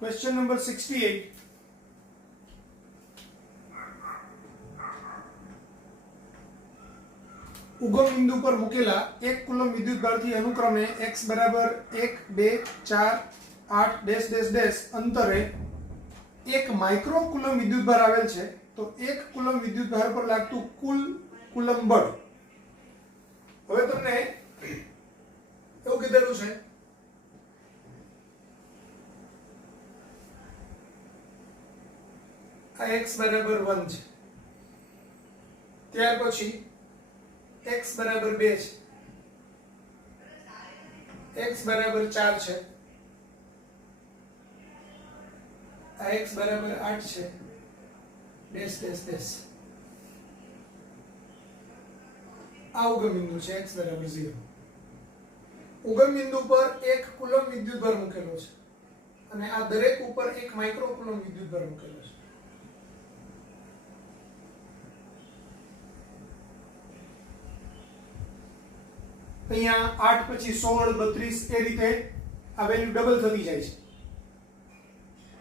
Question number 68. ઉગમ બિંદુ પર મૂકેલા 1 કુલમ વિદ્યુતભારથી અનુક્રમે x બરાબર 1 2 4 8 ડેશ ડેશ ડેશ અંતરે 1 માઇક્રો કુલમ વિદ્યુતભાર આવેલ છે તો 1 કુલમ વિદ્યુતભાર પર લાગતું કુલ કુલમ બળ. હવે તમને એવું કીધેલું છે આ x બરાબર 1 છે, ત્યાર પછી x બરાબર 2 છે, x બરાબર 4 છે, આ x બરાબર 8 છે, ડેશ ડેશ ડેશ. આ ઉગમ બિંદુ છે x બરાબર 0. ઉગમ બિંદુ પર 1 કુલમ વિદ્યુતભાર મૂકેલો છે અને આ દરેક ઉપર 1 માઇક્રો કુલમ વિદ્યુતભાર મૂકેલો છે. અહીંયા 8 પછી 16 32 એ રીતે આ વેલ્યુ ડબલ થતી જાય છે.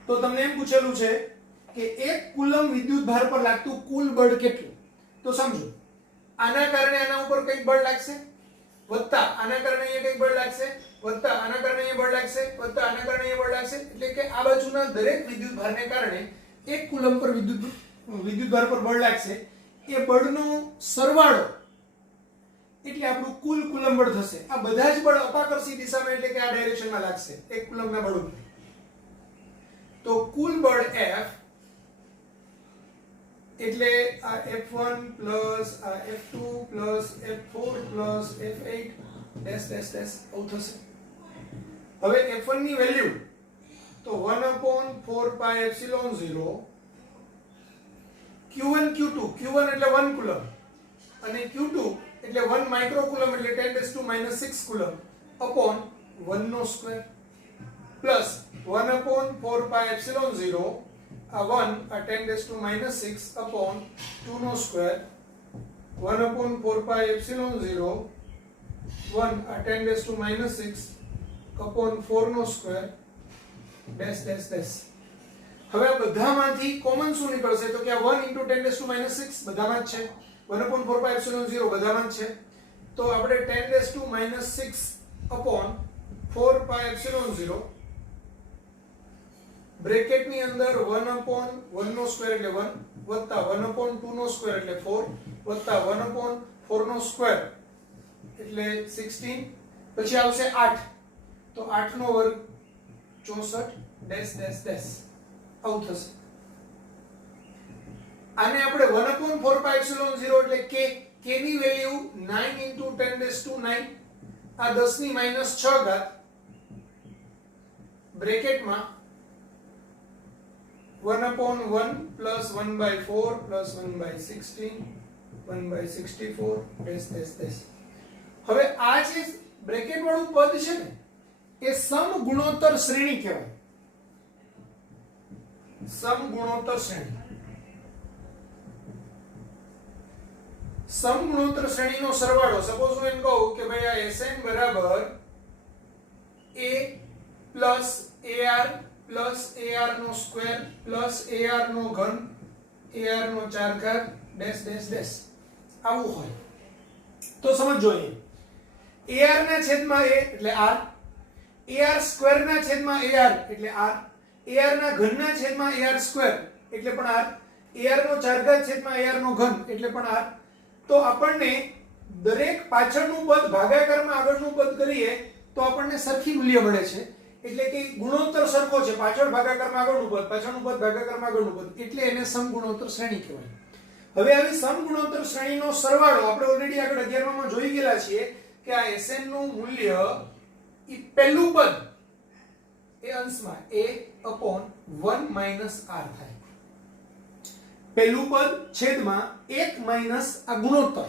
તો તમને એમ પૂછેલું છે કે 1 કુલમ વિદ્યુતભાર પર લાગતું કુલ બળ કેટલું. તો સમજો આના કારણે આના ઉપર કઈક બળ લાગશે, વત્તા આના કારણે અહીંયા કઈક બળ લાગશે, વત્તા આના કારણે અહીંયા બળ લાગશે, વત્તા આના કારણે અહીંયા બળ લાગશે. એટલે કે આ બાજુના દરેક વિદ્યુતભારને કારણે 1 કુલમ પર વિદ્યુતભાર પર બળ લાગશે. એ બળનો સરવાળો એટલે આપણું કુલ કુલમ બળ થશે. આ બધા જ બળ અપાકર્ષી દિશામાં એટલે કે આ ડાયરેક્શનમાં લાગશે 1 કુલમના બળ ઉપર. તો કુલ બળ F એટલે આ F1 પ્લસ આ F2 plus F4 plus F8 dash dash dash આવું થશે. હવે F1 ની વેલ્યુ તો 1/4πε0 Q1 Q2 Q1 એટલે 1 કુલમ અને Q2 એટલે 1 માઇક્રો કુલમ એટલે 10⁻⁻6 કુલમ અપોન 1 નો સ્ક્વેર પ્લસ 1/4πε0 આ 1 આ 10⁻⁻6 અપોન 2 નો સ્ક્વેર 1/4πε0 1 આ 10⁻⁻6 અપોન 4 નો સ્ક્વેર ડેશ ડેશ ડેશ. હવે આ બધામાંથી કોમન શું નીકળશે તો કે આ 1 * 10⁻⁻6 બધામાં જ છે, 1/4πε0 બધામાં જ છે. તો આપણે 10⁻⁻6 અપોન 4πε0 બ્રેકેટ ની અંદર 1/1 નો સ્ક્વેર એટલે 1 વત્તા 1/2 નો સ્ક્વેર એટલે 4 વત્તા 1/4 નો સ્ક્વેર એટલે 16 પછી આવશે 8 તો 8 નો વર્ગ 64 ડેશ ડેશ ડેશ આવું થશે. આને આપણે 1/4πε0 એટલે k ની વેલ્યુ 9 * 10⁻⁹ આ 10⁻⁻6 ઘાત બ્રેકેટમાં 1/1 plus 1/4 plus 1/16 1/64 dash dash dash. હવે આ જે બ્રેકેટ વાળું પદ છે ને એ સમગુણોત્તર શ્રેણી કહેવાય. સમગુણોત્તર શ્રેણી. સમગુણોત્તર શ્રેણીનો સરવાળો સપોઝ હું એમ કહું કે ભાઈ આ Sn બરાબર a plus ar plus ar નો સ્ક્વેર પ્લસ ar નો ઘન ar નો 4 ઘાત ડેશ ડેશ ડેશ આવું હોય તો સમજો અહીંયા ar ના છેદમાં a એટલે r, ar સ્ક્વેર ના છેદમાં ar એટલે r, ar ના ઘન ના છેદમાં ar સ્ક્વેર એટલે પણ r, ar નો 4 ઘાત છેદમાં ar નો ઘન એટલે પણ r. તો આપણને દરેક પાછળનું પદ ભાગાકારમાં આગળનું પદ કરીએ તો આપણને સરખી મૂલ્ય મળે છે. એટલે કે ગુણોત્તર સરખો છે, પાછળ ભાગાકારમાં આગળનું પદ, પાછળનું પદ ભાગાકારમાં આગળનું પદ, એટલે એને સમગુણોત્તર શ્રેણી કહેવાય. હવે આવી સમગુણોત્તર શ્રેણીનો સરવાળો આપણે ઓલરેડી આગળ 11 માં જોઈ ગયેલા છીએ કે આ Sn નું મૂલ્ય ઈ પહેલું પદ એ અંશમાં a/1 - r થાય. પહેલું પદ છેદમાં 1 માઈનસ આ ગુણોત્તર.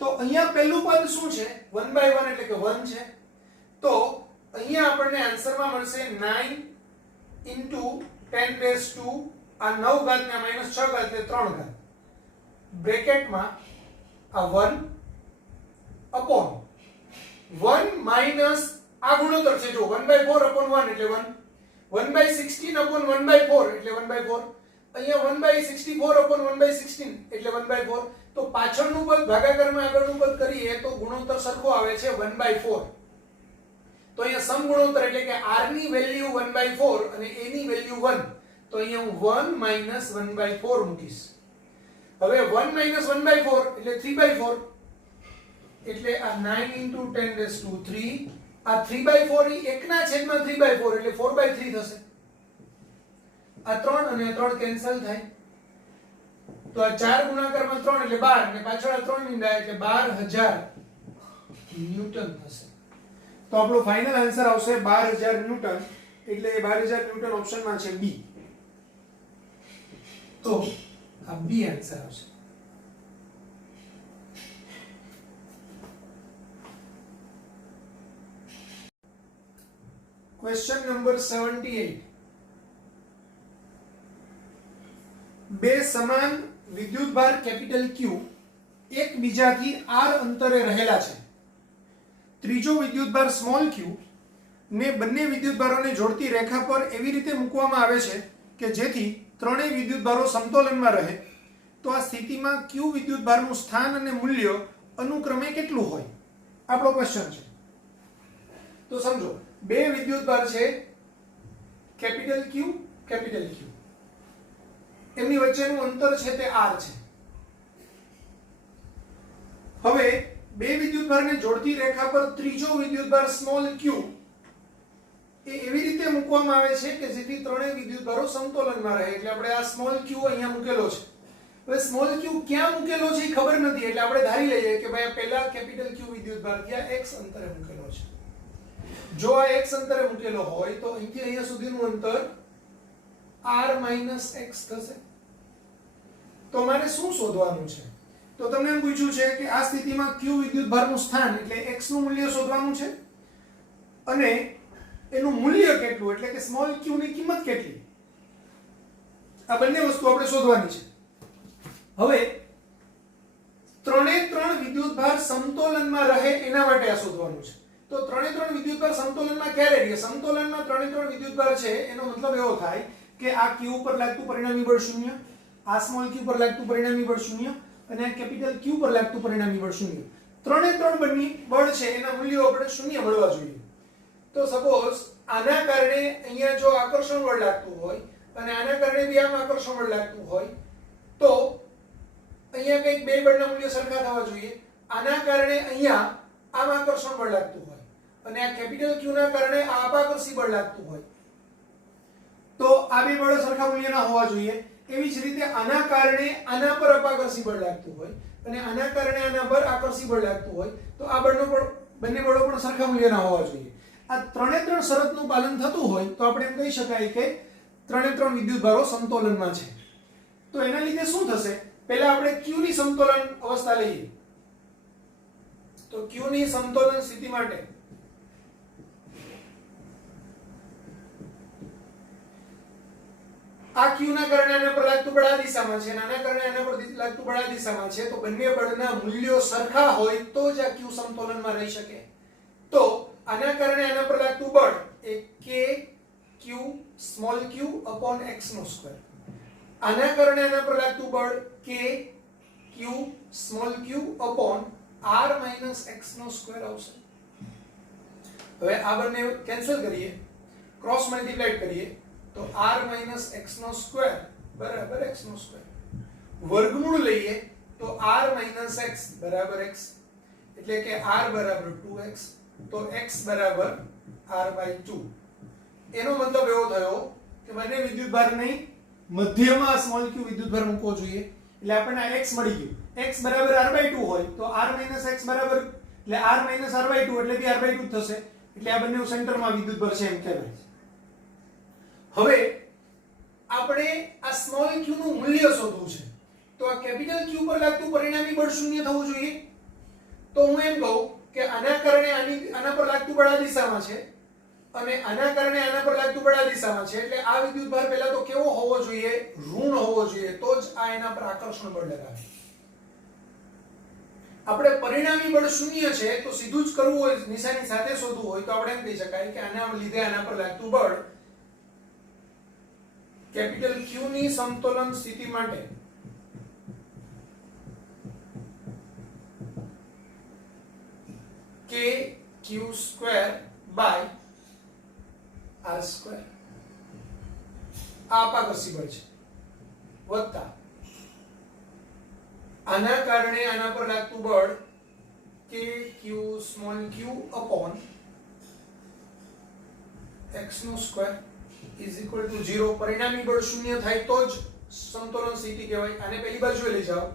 તો અહીંયા પહેલું પદ શું છે 1/1 એટલે કે 1 છે. તો અહીંયા આપણને આન્સરમાં મળશે 9 * 10⁻² આ 9 ઘાત ને -6 ઘાત એટલે 3 ઘાત બ્રેકેટમાં આ 1 અપોન 1 માઈનસ આ ગુણોત્તર છે જો 1/4/1 એટલે 1 1/16 upon 1/4 એટલે 1/4, અહીંયા 1/64 upon 1/16 એટલે 1/4. તો પાછળનું પદ ભાગાકારમાં આગળનું પદ કરીએ તો ગુણોત્તર સરખો આવે છે 1/4. તો અહીંયા સમ ગુણોત્તર એટલે કે r ની વેલ્યુ 1/4 અને a ની વેલ્યુ 1. તો અહીંયા હું 1 - 1/4 મૂકીશ. હવે 1 - 1/4 એટલે 3/4, એટલે આ 9 * 10⁻³ આ 3/4 ઈ 1 ના છેદમાં 3/4 એટલે 4/3 થશે. આ 3 અને 3 કેન્સલ થાય, તો આ 4 ગુણાકારમાં 3 એટલે 12 અને પાછળ આ 3 નિંદા એટલે 12000 ન્યૂટન થશે. તો આપણો ફાઇનલ આન્સર આવશે 12000 ન્યૂટન, એટલે 12000 ન્યૂટન ઓપ્શનમાં છે બી. તો આ બી આન્સર આવશે. Question number 78. બે સમાન વિદ્યુતભાર કેપિટલ Q એકબીજાથી r અંતરે રહેલા છે. ત્રીજો વિદ્યુતભાર સ્મોલ q ને બંને વિદ્યુતભારોને જોડતી રેખા પર એવી રીતે મૂકવામાં આવે છે કે જેથી ત્રણેય વિદ્યુતભારો સમતોલનમાં રહે. તો આ સ્થિતિમાં q વિદ્યુતભારનું સ્થાન અને મૂલ્ય અનુક્રમે કેટલું હોય? આપણો ક્વેશ્ચન છે. તો સમજો બે વિદ્યુતભાર છે કેપિટલ Q, એમની વચ્ચેનું અંતર છે તે r છે. હવે બે વિદ્યુતભારને જોડતી રેખા પર ત્રીજો વિદ્યુતભાર સ્મોલ q એ એવી રીતે મૂકવામાં આવે છે કે જેથી ત્રણેય વિદ્યુતભારો સમતોલનમાં રહે. એટલે આપણે આ સ્મોલ q અહીંયા મૂકેલો છે. હવે સ્મોલ q ક્યાં મૂકેલો છે એ ખબર નથી, એટલે આપણે ધારી લઈએ કે ભાઈ પહેલા કેપિટલ Q વિદ્યુતભાર ત્યાં x અંતરે મૂકેલો છે. જો આ x અંતરે મૂકેલો હોય તો અહીંથી અહીંયા સુધીનું અંતર r - x થશે. તો મારે શું શોધવાનું છે? તો તમને એમ પૂછ્યું છે કે આ સ્થિતિમાં q વિદ્યુતભારનું સ્થાન એટલે x નું મૂલ્ય શોધવાનું છે અને એનું મૂલ્ય કેટલું એટલે કે સ્મોલ q ની કિંમત કેટલી, આ બંને વસ્તુ આપણે શોધવાની છે. હવે ત્રણે ત્રણ વિદ્યુતભાર સમતોલનમાં રહે એના માટે આ શોધવાનું છે. તો ત્રણે ત્રણ વિદ્યુતભાર સમતોલનમાં ક્યારે રહે? સમતોલનમાં ત્રણે ત્રણ વિદ્યુતભાર છે એનો મતલબ એવો થાય કે આ q ઉપર લાગતું પરિણામી બળ 0, આ સ્મોલ q પર લાગતું પરિણામી બળ 0 અને આ કેપિટલ Q પર લાગતું પરિણામી બળ 0. ત્રણે ત્રણ બંને બળ છે એના મૂલ્યો આપણે 0 મળવા જોઈએ. તો સપોઝ આના કારણે અહીંયા જો આકર્ષણ બળ લાગતું હોય અને આના કારણે બી આમ આકર્ષણ બળ લાગતું હોય તો અહીંયા કંઈક બે બળના મૂલ્યો સરખા થવા જોઈએ. આના કારણે અહીંયા આમ આકર્ષણ બળ લાગતું હોય અને આ કેપિટલ Q ના કારણે આ અપાકર્ષી બળ લાગતું હોય તો આ બે બળો સરખા મૂલ્યના હોવા જોઈએ. એવી જ રીતે આના કારણે આના પર અપાકર્ષી બળ લાગતું હોય અને આના કારણે આના પર આકર્ષી બળ લાગતું હોય તો આ બળનો પણ બંને બળો પણ સરખા મૂલ્યના હોવા જોઈએ. આ ત્રણે ત્રણ શરતનું પાલન થતું હોય તો આપણે એમ કહી શકાય કે ત્રણે ત્રણ વિદ્યુતભારો સમતોલનમાં છે. તો એના લીધે શું થશે? પહેલા આપણે q ની સમતોલન અવસ્થા લઈએ. તો q ની સમતોલન સ્થિતિ માટે આ q ના કારણે આના પર લાગતું બળ આ દિશામાં છે અને આના કારણે આના પર લાગતું બળ આ દિશામાં છે. તો બંને બળના મૂલ્યો સરખા હોય તો જ આ q સમતોલનમાં રહી શકે. તો આના કારણે આના પર લાગતું બળ એ k q small q upon x નો સ્ક્વેર, આના કારણે આના પર લાગતું બળ k q small q upon r - x નો સ્ક્વેર આવશે. હવે આ બંને કેન્સલ કરીએ, ક્રોસ મલ્ટીપ્લાય કરીએ તો r - x નો સ્ક્વેર બરાબર x નો સ્ક્વેર. વર્ગમૂળ લઈએ તો r - x બરાબર x એટલે કે r બરાબર 2x. તો x બરાબર r/2. એનો મતલબ એવો થયો કે બંને વિદ્યુતભાર નહીં મધ્યમાં સ્મોલ q વિદ્યુતભાર મૂકવો જોઈએ એટલે આપણને x મળી ગયું. x બરાબર r/2 હોય તો r - x બરાબર એટલે r - r/2 એટલે બી r/2 થશે. એટલે આ બંને સેન્ટરમાં વિદ્યુતભાર છે એમ કહેવાય. હવે આપણે આ સ્મોલ q નું મૂલ્ય શોધવું છે. તો આ કેપિટલ Q પર લાગતું પરિણામી બળ 0 થવું જોઈએ. તો હું એમ કહું કે આના કારણે આના પર લાગતું બળ આ દિશામાં છે અને આના કારણે આના પર લાગતું બળ આ દિશામાં છે. એટલે આ વિદ્યુતભાર પહેલા તો કેવો હોવો જોઈએ? ઋણ હોવો જોઈએ. તો જ આ એના પર આકર્ષણ બળ લગાવે. આપણે પરિણામી બળ 0 છે તો સીધું જ કરવું હોય, નિશાની સાથે શોધવું હોય તો આપણે એમ કહી શકાય કે આના લીધે આના પર લાગતું બળ કેપિટલ Q ની સમતોલન સ્થિતિ માટે kq² બાય r², આ અપાકર્ષી બળ છે, વત્તા આના કારણે આના પર લાગતું બળ kq upon x² is equal two 0. પરિણામી બળ શૂન્ય થાય તો જ સમતોલન સ્થિતિ કહેવાય. આને પેલી બાજુએ લઈ જાઓ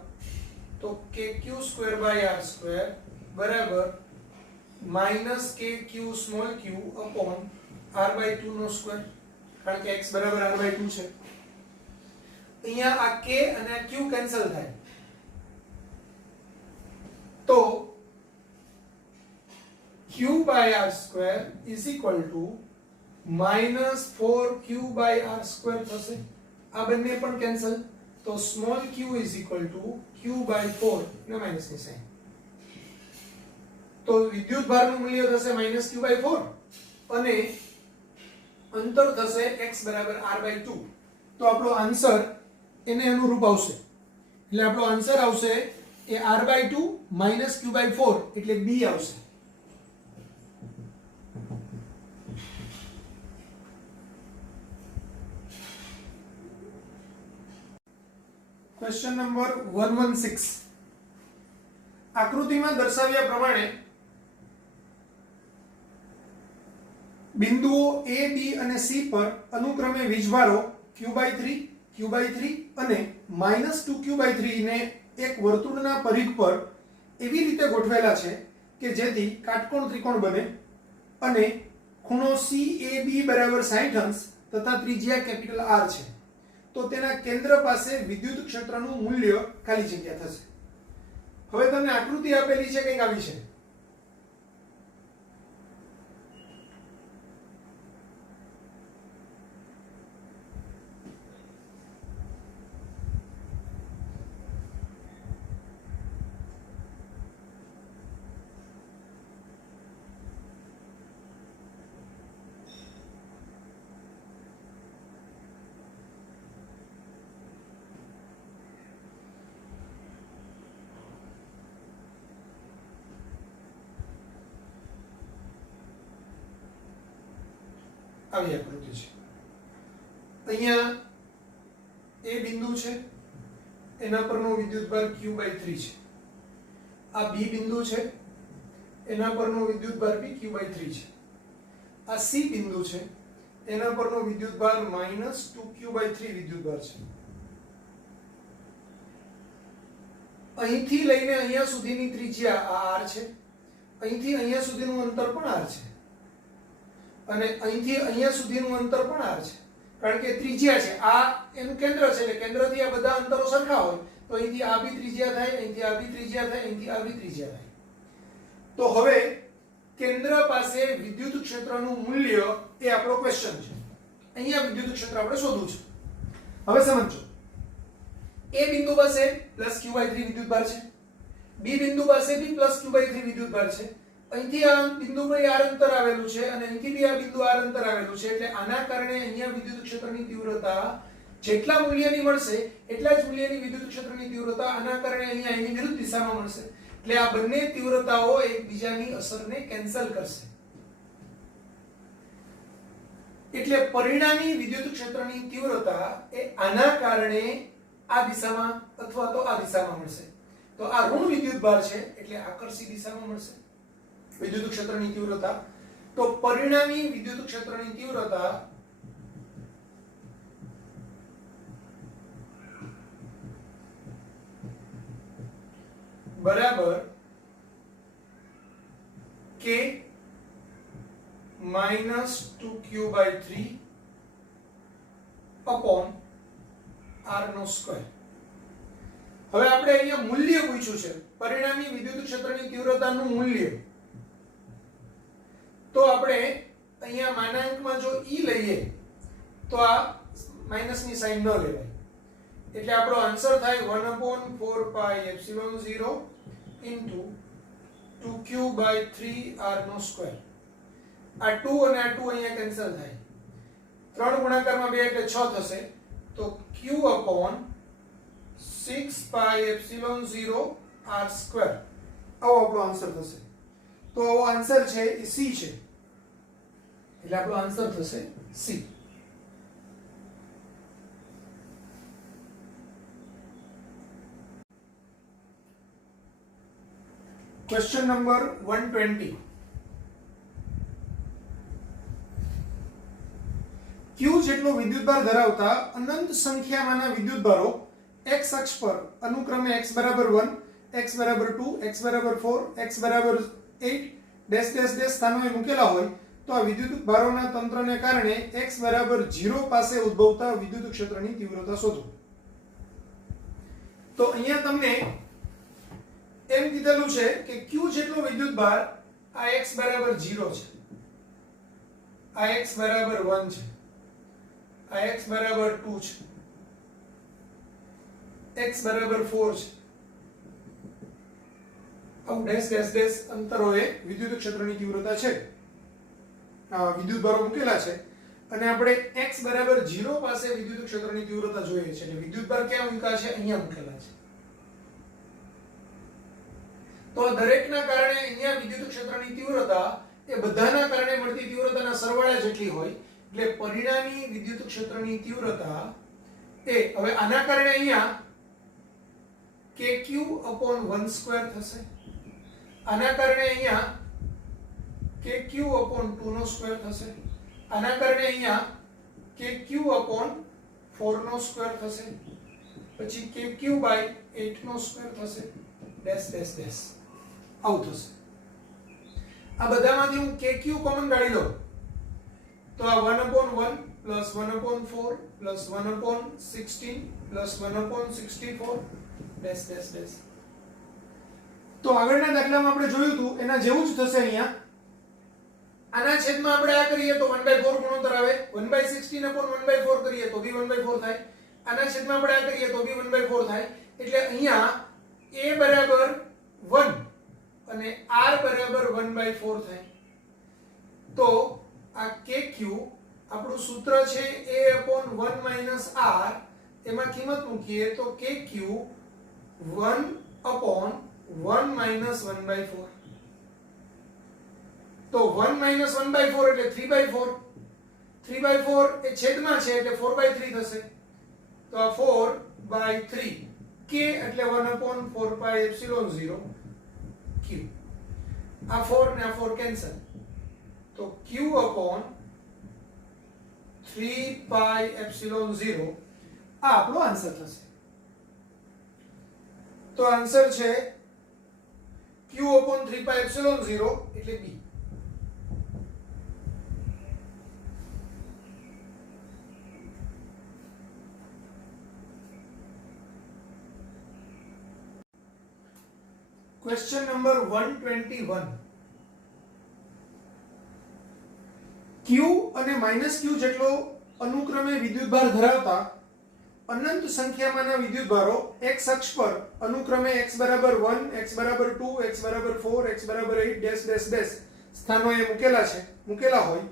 તો kq² બાય r² બરાબર માઈનસ kq અપોન r/2 નો સ્ક્વેર, કારણ કે x બરાબર r/2 છે. અહીંયા આ k અને આ q કેન્સલ થાય તો q by r² is equal to minus 4q by r² થશે. આ બંને પણ કેન્સલ, તો small q is equal to q by 4 ને માઈનસ ની સાઈન, તો વિદ્યુત ભારનું મૂલ્ય થશે માઈનસ q બાય 4 અને અંતર થશે x બરાબર r/2. તો આપણો આન્સર એને અનુરૂપ આવશે. એટલે આપણો આન્સર આવશે એ r/2 માઈનસ q બાય 4 એટલે b આવશે. Question number 116. આકૃતિમાં દર્શાવ્યા પ્રમાણે બિંદુઓ A, B અને C પર અનુક્રમે વીજભારો q/3, q/3 અને -2q/3 ને એક વર્તુળના પરિઘ પર એવી રીતે ગોઠવેલા છે કે જેથી કાટકોણ ત્રિકોણ બને અને ખૂણો CAB બરાબર 60 અંશ તથા ત્રિજ્યા કેપિટલ R છે. તો તેના કેન્દ્ર પાસે વિદ્યુત ક્ષેત્રનું મૂલ્ય ખાલી જગ્યા થશે. હવે તમને આકૃતિ આપેલી છે કંઈક આવી છે. આવી આકૃતિ છે. અહીંયા એ બિંદુ છે, એના પરનો વિદ્યુતભાર q/3 છે. આ બી બિંદુ છે, એના પરનો વિદ્યુતભાર બી q/3 છે. આ સી બિંદુ છે, એના પરનો વિદ્યુતભાર -2q/3 વિદ્યુતભાર છે. અહીંથી લઈને અહીંયા સુધીની ત્રિજ્યા આ r છે, અહીંથી અહીંયા સુધીનું અંતર પણ r છે અને અહીંથી અહીંયા સુધીનું અંતર પણ r છે, કારણ કે ત્રિજ્યા છે. આ એનું કેન્દ્ર છે, એટલે કેન્દ્રથી આ બધા અંતરો સરખા હોય તો અહીંથી આ બી ત્રિજ્યા થાય, અહીંથી આ બી ત્રિજ્યા થાય, અહીંથી આ બી ત્રિજ્યા થાય. તો હવે કેન્દ્ર પાસે વિદ્યુત ક્ષેત્રનું મૂલ્ય એ આપણો ક્વેશ્ચન છે. અહીંયા વિદ્યુત ક્ષેત્ર આપણે શોધવું છે. હવે સમજો, એ બિંદુ પાસે +q/3 વિદ્યુતભાર છે, બી બિંદુ પાસે બી +q/3 વિદ્યુતભાર છે, અહીંથી આ બિંદુ પર r અંતર આવેલું છે અને અહીંથી બી આ બિંદુ r અંતર આવેલું છે. એટલે આના કારણે અહીંયા વિદ્યુત ક્ષેત્રની તીવ્રતા જેટલા મૂલ્યની મળશે એટલા જ મૂલ્યની વિદ્યુત ક્ષેત્રની તીવ્રતા આના કારણે અહીંયા એની વિરુદ્ધ દિશામાં મળશે. એટલે આ બંને તીવ્રતાઓ એકબીજાની અસરને કેન્સલ કરશે. એટલે પરિણામી વિદ્યુત ક્ષેત્રની તીવ્રતા એ આના કારણે આ દિશામાં અથવા તો આ દિશામાં મળશે. તો આ ઋણ વિદ્યુતભાર છે એટલે આકર્ષી દિશામાં મળશે વિદ્યુત ક્ષેત્રની તીવ્રતા. તો પરિણામી વિદ્યુત ક્ષેત્રની તીવ્રતા બરાબર k -2q/3 અપોન r નો સ્ક્વેર. હવે આપણે અહીંયા મૂલ્ય પૂછ્યું છે, પરિણામી વિદ્યુત ક્ષેત્રની તીવ્રતાનું મૂલ્ય. તો આપણે અહીંયા માનાંકમાં જો e લઈએ તો આ માઈનસની સાઈન ન લેવાય. એટલે આપણો આન્સર થાય 1/4πε0 ઇન્ટુ 2q/3r નો સ્ક્વેર. આ 2 અને આ 2 અહીંયા કેન્સલ થાય. 3 ગુણાકારમાં 2 એટલે 6 થશે. તો q upon 6 pi epsilon 0 r square આવો આપણો આન્સર થશે. તો આવો આન્સર છે એ C છે, એટલે આપણો આન્સર થશે C. Question number 120. Q જેટલો વિદ્યુતભાર ધરાવતા અનંત સંખ્યામાંના વિદ્યુતભારો x અક્ષ પર અનુક્રમે x બરાબર 1, x બરાબર 2, x બરાબર 4, x બરાબર 8 ડેશ ડેશ ડેશ સ્થાનોએ મૂકેલા હોય તો આ વિદ્યુતભારોના તંત્રને કારણે x બરાબર 0 પાસે ઉદ્ભવતા વિદ્યુત ક્ષેત્રની તીવ્રતા શોધો. તો અહીંયા તમને એમ કીધેલું છે કે q જેટલો વિદ્યુતભાર આ x બરાબર 0 છે, આ x બરાબર 1 છે, આ x બરાબર 2 છે, x બરાબર 4 છે. આવું ડેશ ડેશ ડેશ અંતરોએ વિદ્યુત ક્ષેત્રની તીવ્રતા છે, વિદ્યુતભારો મૂકેલા છે અને આપણે x બરાબર 0 પાસે વિદ્યુત ક્ષેત્રની તીવ્રતા જોઈએ છે. એટલે વિદ્યુતભાર ક્યાં મૂક્યા છે? અહીંયા મૂકેલા છે. તો દરેકના કારણે અહીંયા વિદ્યુત ક્ષેત્રની તીવ્રતા એ બધાના કારણે મળતી તીવ્રતાના સરવાળા જેટલી હોય, એટલે પરિણામી વિદ્યુત ક્ષેત્રની તીવ્રતા એ હવે આના કારણે અહીંયા kq/1² થશે, આના કારણે અહીંયા kq/2² થશે, આના કારણે અહીંયા kq/4² થશે, પછી kq/8² થશે, ડેશ ડેશ ડેશ આવું થશે. આ બધામાંથી હું kq કોમન કાઢી લઉં તો આ 1/1 + 1/4 + 1/16 + 1/64 ડેશ ડેશ ડેશ. તો આગળના દાખલામાં આપણે જોયું હતું એના જેવું જ થશે. અહીંયા આના છેદમાં આપણે આ કરીએ તો 1/4 ગુણોત્તર આવે, 1/16/1/4 કરીએ તો બી 1/4 થાય, આના છેદમાં આપણે આ કરીએ તો બી 1/4 થાય. એટલે અહીંયા a બરાબર 1 અને r બરાબર 1/4 થાય. તો આ kq આપણું સૂત્ર છે a/1 - r, એમાં કિંમત મૂકીએ તો kq 1/1 - 1/4. તો 1 - 1/4 એટલે 3/4, 3/4 એ છેદમાં છે એટલે 4/3 થશે. તો આ 4/3 k એટલે 1/4 pi epsilon 0 q. આ 4 ને આ 4 કેન્સલ, તો q/3 pi epsilon 0 આ આપણો આન્સર થશે. તો આન્સર છે q/3 pi epsilon 0 એટલે b. Question number 121. q અને -q જેટલો અનુક્રમે વિદ્યુતભાર ધરાવતા અનંત સંખ્યામાંના વિદ્યુતભારો x અક્ષ પર અનુક્રમે x બરાબર 1, x બરાબર 2, x બરાબર 4, x બરાબર 8 ડેશ ડેશ ડેશ સ્થાનોએ મૂકેલા હોય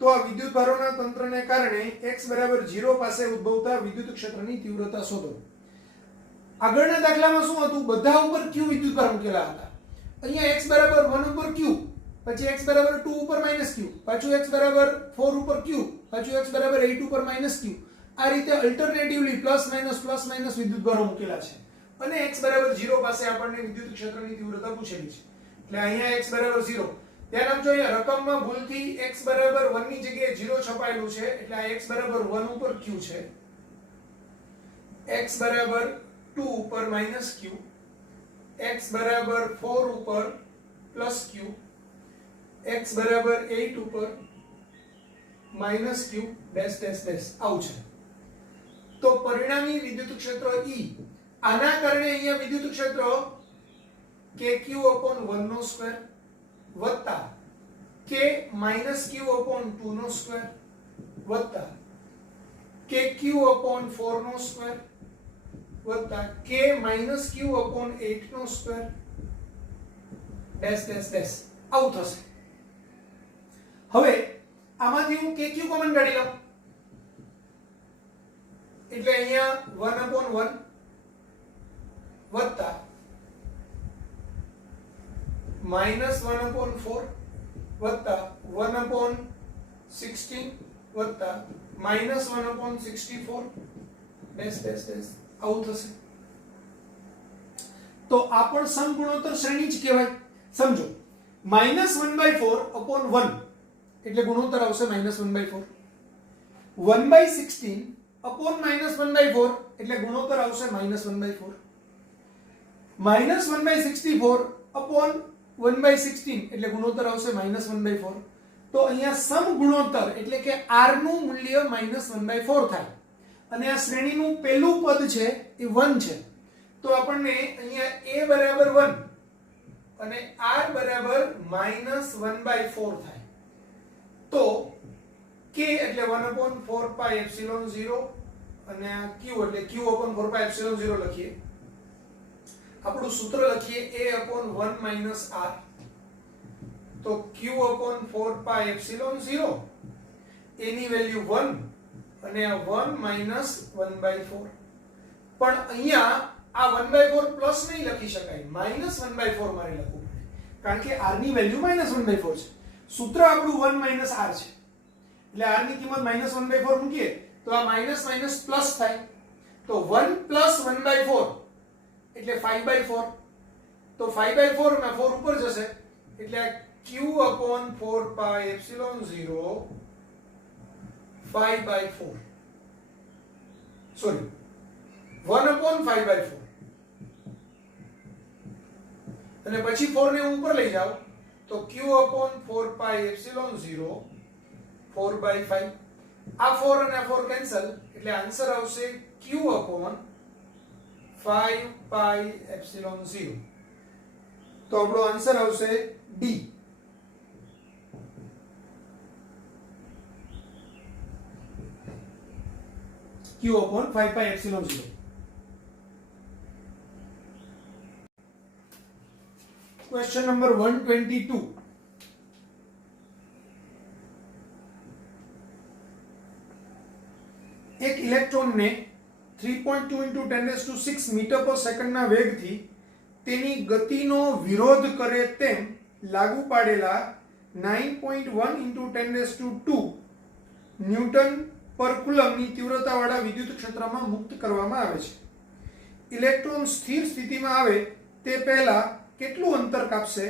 તો આ વિદ્યુતભારોના તંત્રને કારણે x બરાબર 0 પાસે ઉદ્ભવતા વિદ્યુત ક્ષેત્રની તીવ્રતા શોધો. આગળના દાખલામાં શું હતું? બધા ઉપર q વિદ્યુતભાર મૂકેલા હતા. અહીંયા x બરાબર 1 ઉપર q, પછી x બરાબર 2 ઉપર -q, પાછું x બરાબર 4 ઉપર q, પાછું x બરાબર 8 ઉપર -q. આ રીતે અલ્ટરનેટિવલી પ્લસ માઇનસ વિદ્યુતભારો મૂકેલા છે અને x બરાબર 0 પાસે આપણને વિદ્યુત ક્ષેત્રની તીવ્રતા પૂછેલી છે. એટલે અહીંયા x બરાબર 0. ધ્યાન આપજો, અહીંયા રકમમાં ભૂલથી x બરાબર 1 ની જગ્યાએ 0 છપાયેલું છે, એટલે આ x બરાબર 1 ઉપર q છે, x બરાબર 2 ઉપર -q, x બરાબર 4 ઉપર +q, x બરાબર 8 ઉપર -q ડેશ ડેશ ડેશ આવું છે. તો પરિણામી વિદ્યુત ક્ષેત્ર E, આના કારણે અહીંયા વિદ્યુત ક્ષેત્ર kq/1² વત્તા k -q/2² વત્તા kq/4² વત્તા k -q/8² dash dash dash આવું થશે. હવે આમાંથી હું kq કોમન કાઢી લઉં એટલે અહીંયા 1/1 વત્તા -1/4 વત્તા 1/16 વત્તા -1/64 ડેશ ડેશ ડેશ આવું થશે. તો આ પણ સમગુણોત્તર શ્રેણી જ કહેવાય. સમજો -1/4/1 એટલે ગુણોત્તર આવશે -1/4. 1/16 upon -1/4 એટલે ગુણોત્તર આવશે -1/4. -1/64 upon 1/16 એટલે ગુણોત્તર આવશે -1/4. તો અહીંયા સમગુણોત્તર એટલે કે r નું મૂલ્ય -1/4 થાય અને આ શ્રેણીનું પહેલું પદ છે એ 1 છે. તો આપણને અહીંયા a બરાબર 1 અને r બરાબર -1/4 થાય. તો k એટલે 1/4 pi epsilon 0 અને આ q એટલે q/4 pi epsilon 0 લખીએ. આપણું સૂત્ર લખીએ a/1 r. તો q/4 pi epsilon 0 એની વેલ્યુ 1 અને આ 1 -1/4. પણ અહીંયા આ 1/4 પ્લસ નહીં લખી શકાય, -1/4 મારે લખવું પડે કારણ કે r ની વેલ્યુ -1/4 છે. સૂત્ર આપણું 1 - r છે એટલે r ની કિંમત -1/4 મૂકીએ તો આ માઈનસ માઈનસ પ્લસ થાય. તો 1 + 1/4 એટલે 5/4. તો 5/4 માં 4 ઉપર જશે એટલે આ q/4 pi epsilon 0 5/4. સોરી 1/5/4. અને પછી 4 ને ઉપર લઈ જાઓ તો q/4 pi epsilon 0 4/5. આ 4 અને આ 4 કેન્સલ એટલે આન્સર આવશે q/5 pi epsilon 0. તો આપણો આન્સર આવશે D. q/5 pi epsilon 0. Question number 122. એક ઇલેક્ટ્રોનને 3.2 × 10⁶ મીટર પર સેકન્ડના વેગથી તેની ગતિનો વિરોધ કરે તેમ લાગુ પાડેલા 9.1 × 10⁻² ન્યૂટન પર કુલમની તીવ્રતાવાળા વિદ્યુત ક્ષેત્રમાં મુક્ત કરવામાં આવે છે. ઇલેક્ટ્રોન સ્થિર સ્થિતિમાં આવે તે પહેલા કેટલું અંતર કાપશે?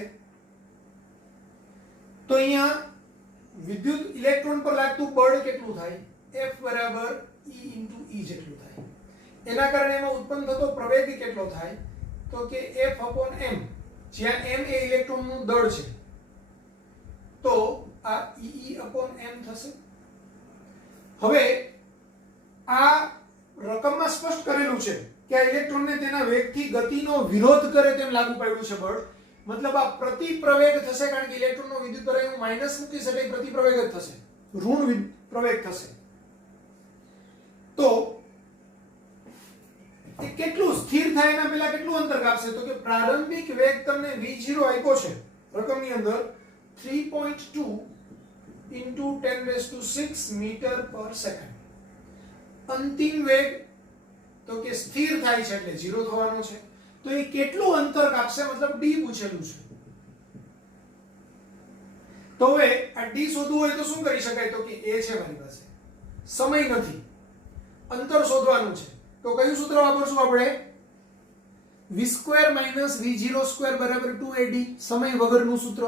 તો અહીંયા વિદ્યુત ઇલેક્ટ્રોન પર લાગતું બળ કેટલું થાય? F બરાબર E × E જેટલું થાય. એના કારણે એમાં ઉત્પન્ન થતો પ્રવેગ કેટલો થાય? તો કે F/m, જ્યાં m એ ઇલેક્ટ્રોનનું દળ છે. તો આ E/m થશે. હવે આ રકમમાં સ્પષ્ટ કરેલું છે કે આ ઇલેક્ટ્રોનને તેના વેગથી ગતિનો વિરોધ કરે તેમ લાગુ પાડ્યું છે બળ. મતલબ આ પ્રતિપ્રવેગ થશે કારણ કે ઇલેક્ટ્રોનનો વિદ્યુત પ્રવાહ હું માઈનસ મૂકીશ એટલે પ્રતિપ્રવેગ જ થશે, ઋણ પ્રવેગ થશે. તો એ કેટલું સ્થિર થાય એના પહેલા કેટલું અંતર કાપશે? તો કે પ્રારંભિક વેગ તમને v0 આપ્યો છે રકમની અંદર 3.2 × 10⁶ મીટર પર સેકન્ડ. અંતિમ વેગ તો કે સ્થિર થાય છે એટલે 0 થવાનો છે. તો એ કેટલું અંતર કાપશે મતલબ d પૂછેલું છે. તો હવે આ d શોધવું હોય તો શું કરી શકાય? તો કે a છે મારી પાસે, સમય નથી, અંતર શોધવાનું છે. તો કયું સૂત્ર વાપરશું આપણે? v² - v02 = 2ad, સમય વગરનું સૂત્ર.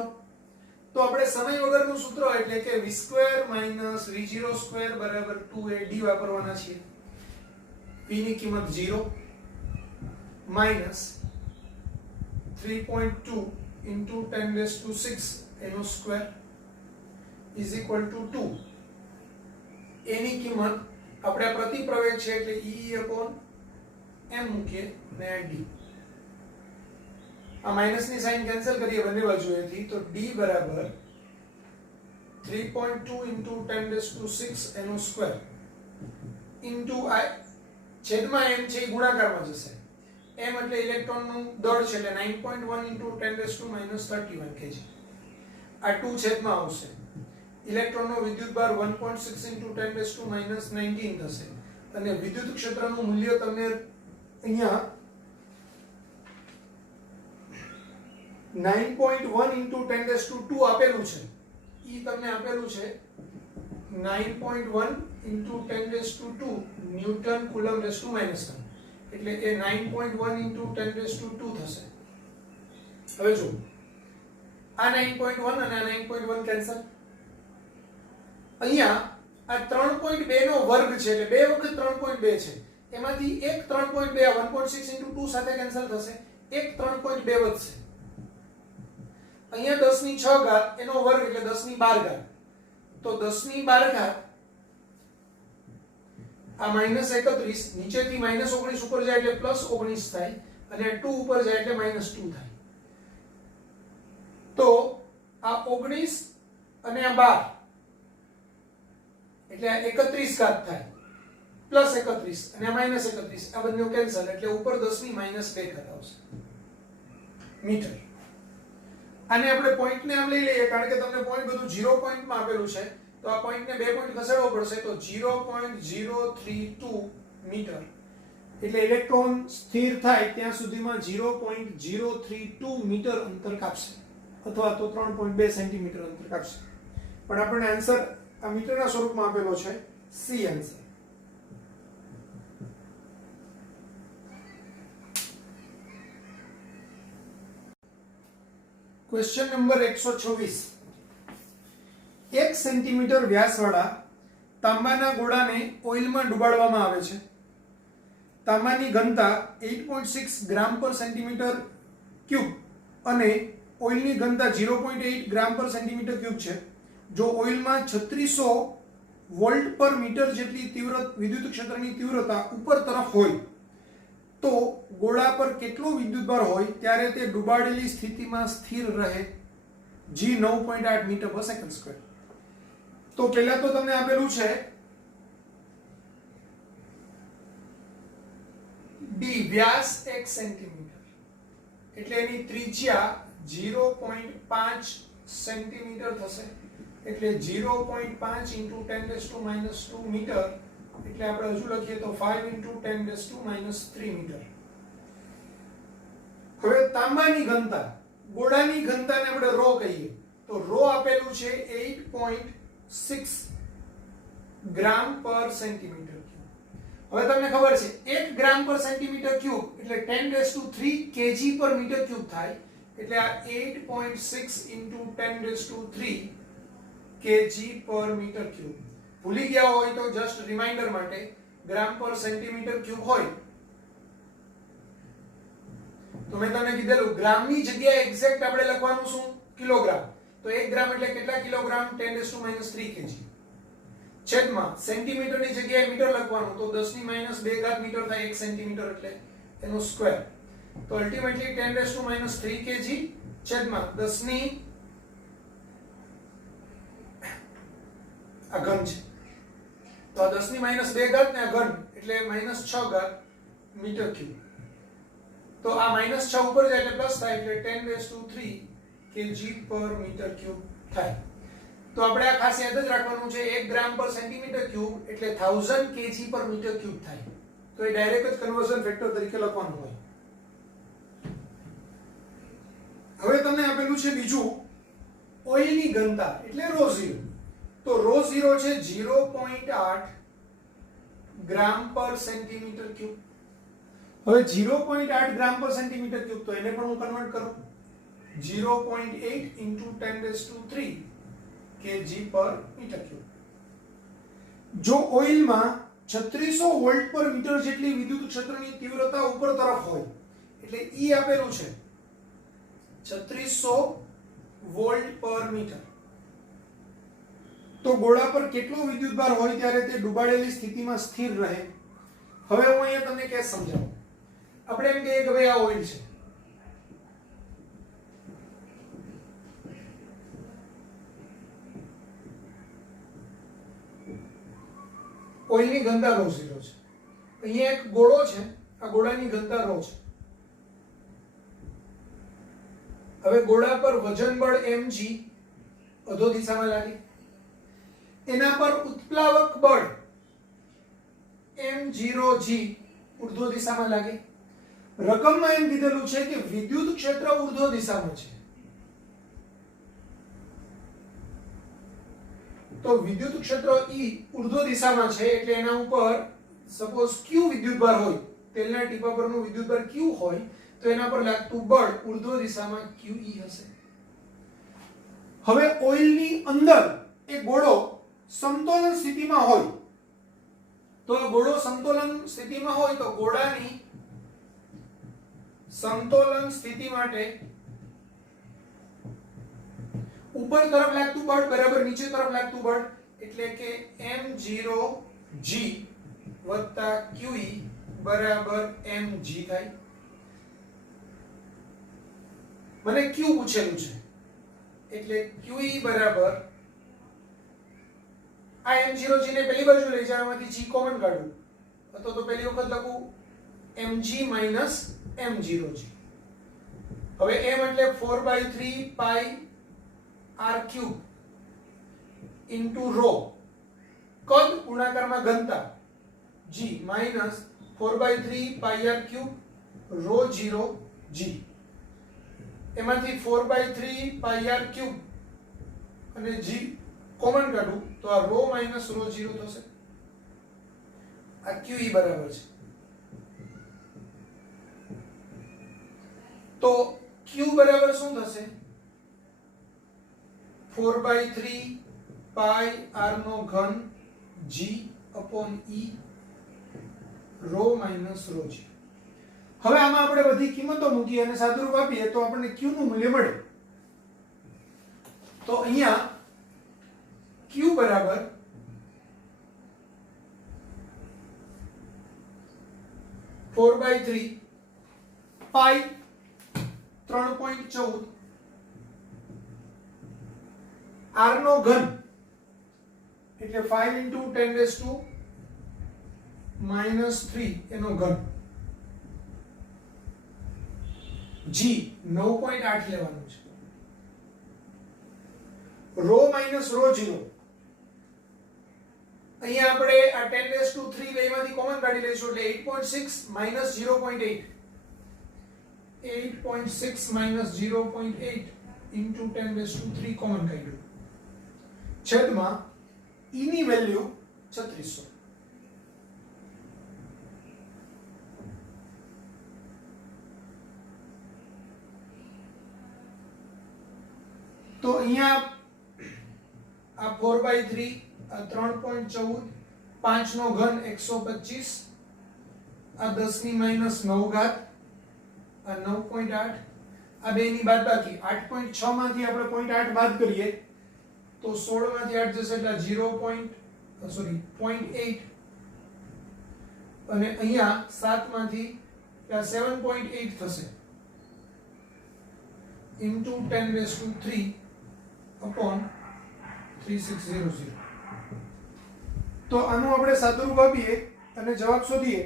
તો આપણે સમય વગરનું સૂત્ર એટલે કે v² - v02 = 2ad વાપરવાના છીએ. p ની કિંમત 0 -3.2 × 10⁶ એનો સ્ક્વેર = 2. એની કિંમત આપણે પ્રતિપ્રવેગ છે એટલે E/m મૂકીએ અને આ d. આ માઈનસની સાઈન કેન્સલ કરીએ બંને બાજુએથી તો d બરાબર 3.2 × 10⁶ એનો સ્ક્વેર ઇન્ટુ આ છેદમાં m છે એ ગુણાકારમાં જશે. m એટલે ઇલેક્ટ્રોનનું દળ છે એટલે 9.1 × 10⁻31 kg. આ 2 છેદમાં આવશે. ઇલેક્ટ્રોનનો વિદ્યુતભાર 1.6 × 10⁻19 થશે અને વિદ્યુત ક્ષેત્રનું મૂલ્ય તમને અહીંયા 9.1 × 10⁻² આપેલું છે. ઈ તમને આપેલું છે 9.1 × 10⁻², ન્યૂટન કુલમ ⁻⁻1. એટલે એ 9.1 × 10⁻² થશે. હવે જો આ 9.1 અને આ 9.1 કેન્સલ. અહીંયા આ 3.2 નો વર્ગ છે એટલે 2 વખત 3.2 છે. એમાંથી એક 3.2 આ 1.6 × 2 સાથે કેન્સલ થશે. એક 3.2 વધશે. અહીંયા 10⁶ એનો વર્ગ એટલે 10⁻12. તો 10⁻12 આ -31 નીચેથી -19 ઉપર જાય એટલે +19 થાય અને 2 ઉપર જાય એટલે -2 થાય. તો આ 19 અને આ 12 એટલે આ 31 થાય +31 અને આ -31 આ બંને કેન્સલ એટલે ઉપર 10⁻2 આવશે મીટર. આને આપણે પોઈન્ટ ને આમ લઈ લઈએ કારણ કે તમને પોઈન્ટ બધું 0 પોઈન્ટ માં આપેલું છે તો આ પોઈન્ટ ને 2 પોઈન્ટ ખસેડવો પડશે તો 0.032 મીટર. એટલે ઇલેક્ટ્રોન સ્થિર થાય ત્યાં સુધીમાં 0.032 મીટર અંતર કાપશે અથવા તો 3.2 સેન્ટીમીટર અંતર કાપશે. પણ આપણને આન્સર આ મીટરના સ્વરૂપમાં આપેલો છે. C answer. Question number 126. 1 centimetre વ્યાસવાળા તાંબાના ગોળાને ઓઇલમાં ડુબાડવામાં આવે છે. તાંબાની ઘનતા 8.6 ગ્રામ પર સેન્ટીમીટર ક્યુબ અને ઓઇલની ઘનતા 0.8 ગ્રામ પર સેન્ટીમીટર ક્યુબ છે. જો ઓઇલમાં 3600 વોલ્ટ પર મીટર જેટલી વિદ્યુત ક્ષેત્રની તીવ્રતા ઉપર તરફ હોય તો ગોળા પર કેટલો વિદ્યુતભાર હોય ત્યારે તે ડૂબાડેલી સ્થિતિમાં સ્થિર રહે. G 9.8 મીટર પર સેકન્ડ સ્ક્વેર. તો પહેલા તો તમને આપેલું છે D વ્યાસ 1 સેન્ટીમીટર એટલે એની ત્રિજ્યા 0.5 સેન્ટીમીટર થશે. એટલે 0.5 × 10⁻² મીટર એટલે આપણે હજુ લખીએ તો 5 × 10⁻³ મીટર. હવે તાંબાની ઘનતા ગોળાની ઘનતાને આપણે ρ કહીએ તો ρ આપેલું છે 8.6 ગ્રામ પર સેન્ટીમીટર ક્યુબ. હવે તમને ખબર છે 1 ગ્રામ પર સેન્ટીમીટર ક્યુબ એટલે 10⁻³ kg પર મીટર ક્યુબ થાય. એટલે આ 8.6 × 10⁻³ kg પર મીટર ક્યુબ. ભૂલી ગયા હોય તો જસ્ટ રિમાઇન્ડર માટે ગ્રામ પર સેન્ટીમીટર ક્યુબ હોય તો મેં તમને કીધેલું ગ્રામની જગ્યાએ એક્ઝેક્ટ આપણે લખવાનું શું કિલોગ્રામ. તો 1 ગ્રામ એટલે કેટલા કિલોગ્રામ 10⁻³ kg છેદમાં સેન્ટીમીટરની જગ્યાએ મીટર લખવાનું તો 10⁻2 મીટર થાય 1 સેન્ટીમીટર એટલે એનો સ્ક્વેર. તો અલ્ટિમેટલી 10⁻³ kg છેદમાં 10 આ ઘન છે તો આ 10⁻2 ને આ ઘન એટલે -6 મીટર ક્યુબ. તો આ -6 ઉપર જાય એટલે પ્લસ થાય એટલે 10⁻³ kg પર મીટર ક્યુબ થાય. તો આપણે આ ખાસ યાદ જ રાખવાનું છે 1 ગ્રામ પર સેન્ટીમીટર ક્યુબ એટલે 1000 kg પર મીટર ક્યુબ થાય. તો એ ડાયરેક્ટ જ કન્વર્ઝન ફેક્ટર તરીકે લખવાનું હોય. હવે તમને આપેલું છે બીજું ઓઇલની ઘનતા એટલે ρ0. તો ρ0 છે 0.8 ગ્રામ પર સેન્ટીમીટર ક્યુબ. હવે 0.8 ગ્રામ પર સેન્ટીમીટર ક્યુબ તો એને પણ હું કન્વર્ટ કરું 0.8 × 10⁻³ kg પર મીટર ક્યુબ. જો ઓઇલમાં 3600 વોલ્ટ પર મીટર જેટલી વિદ્યુત ક્ષેત્રની તીવ્રતા ઉપર તરફ હોય એટલે ઈ આપેલું છે 3600 વોલ્ટ પર મીટર તો ગોળા પર કેટલો વિદ્યુતભાર હોય ત્યારે તે ડૂબાડેલી સ્થિતિમાં સ્થિર રહે. હવે હું અહીંયા તમને કેસ સમજાવું. આપણે એમ કહીએ કે ભાઈ આ ઓઇલ છે ઓઇલની ઘનતા ρ0 છે. અહીંયા એક ગોળો છે આ ગોળાની ઘનતા ρ છે. હવે ગોળા પર વજન બળ mg અધો દિશામાં લાગે. એના પર ઉત્પ્લાવક બળ m0g ઉર્ધ્વ દિશામાં લાગે. રકમમાં એમ કીધેલું છે કે વિદ્યુત ક્ષેત્ર ઉર્ધ્વ દિશામાં છે. તો વિદ્યુત ક્ષેત્ર E ઉર્ધ્વ દિશામાં છે એટલે એના ઉપર સપોઝ Q વિદ્યુતભાર હોય, તેલના ટીપા પરનું વિદ્યુતભાર Q હોય તો એના પર લાગતું બળ ઉર્ધ્વ દિશામાં QE હશે. હવે ઓઇલની અંદર એક ગોળો સમતોલન સ્થિતિમાં હોય તો આ ગોળો સમતોલન સ્થિતિમાં હોય તો ગોળાની સમતોલન સ્થિતિ માટે ઉપર તરફ લાગતું બળ બરાબર નીચે તરફ લાગતું બળ એટલે કે m0g QE બરાબર mg થાય. મને Q પૂછેલું છે એટલે QE બરાબર આ m0g ને પેલી બાજુ લઈ જવામાંથી g કોમન કાઢું અથવા તો પહેલી વખત લખું mg m0g. હવે m એટલે 4/3 pi r cube into rho કદ ગુણાકારમાં ઘનતા g minus 4/3 pi r cube rho 0 g. એમાંથી 4/3 pi r cube અને g કોમન કાઢું તો આ rho minus rho 0 થશે. આ QE બરાબર છે. તો Q બરાબર શું થશે? 4/3 pi r નો ઘન g upon e rho minus rho g. હવે આમાં આપણે બધી કિંમતો મૂકીએ અને સાદુરૂપ આપીએ તો આપણને Q નું મૂલ્ય મળે. તો અહીંયા Q બરાબર 4/3 pi 3.14 r નો ઘન એટલે 5 into 10⁻³ એનો ઘન g 9.8 લેવાનું છે. rho minus rho 0 અહીંયા આપણે આ 10⁻³ બેમાંથી કોમન કાઢી લઈશું એટલે 8.6 minus 0.8 8.6 minus 0.8 into 10⁻³ કોમન કાઢ્યું છેદમાં e ની વેલ્યુ 3600. તો અહીંયા આ 4/3 આ 3.14 5 નો ઘન 125 આ 10 ની -9 ઘાત આ 9.8 આ બે ની બાદબાકી 8.6 માંથી આપણે 0.8 બાદ કરીએ તો 16 માંથી 8 જશે એટલે 0.8 અને અહીંયા 7 માંથી 7.8 થશે into 10⁻³ upon 3600. તો આનું આપણે સાદુરૂપ આપીએ અને જવાબ શોધીએ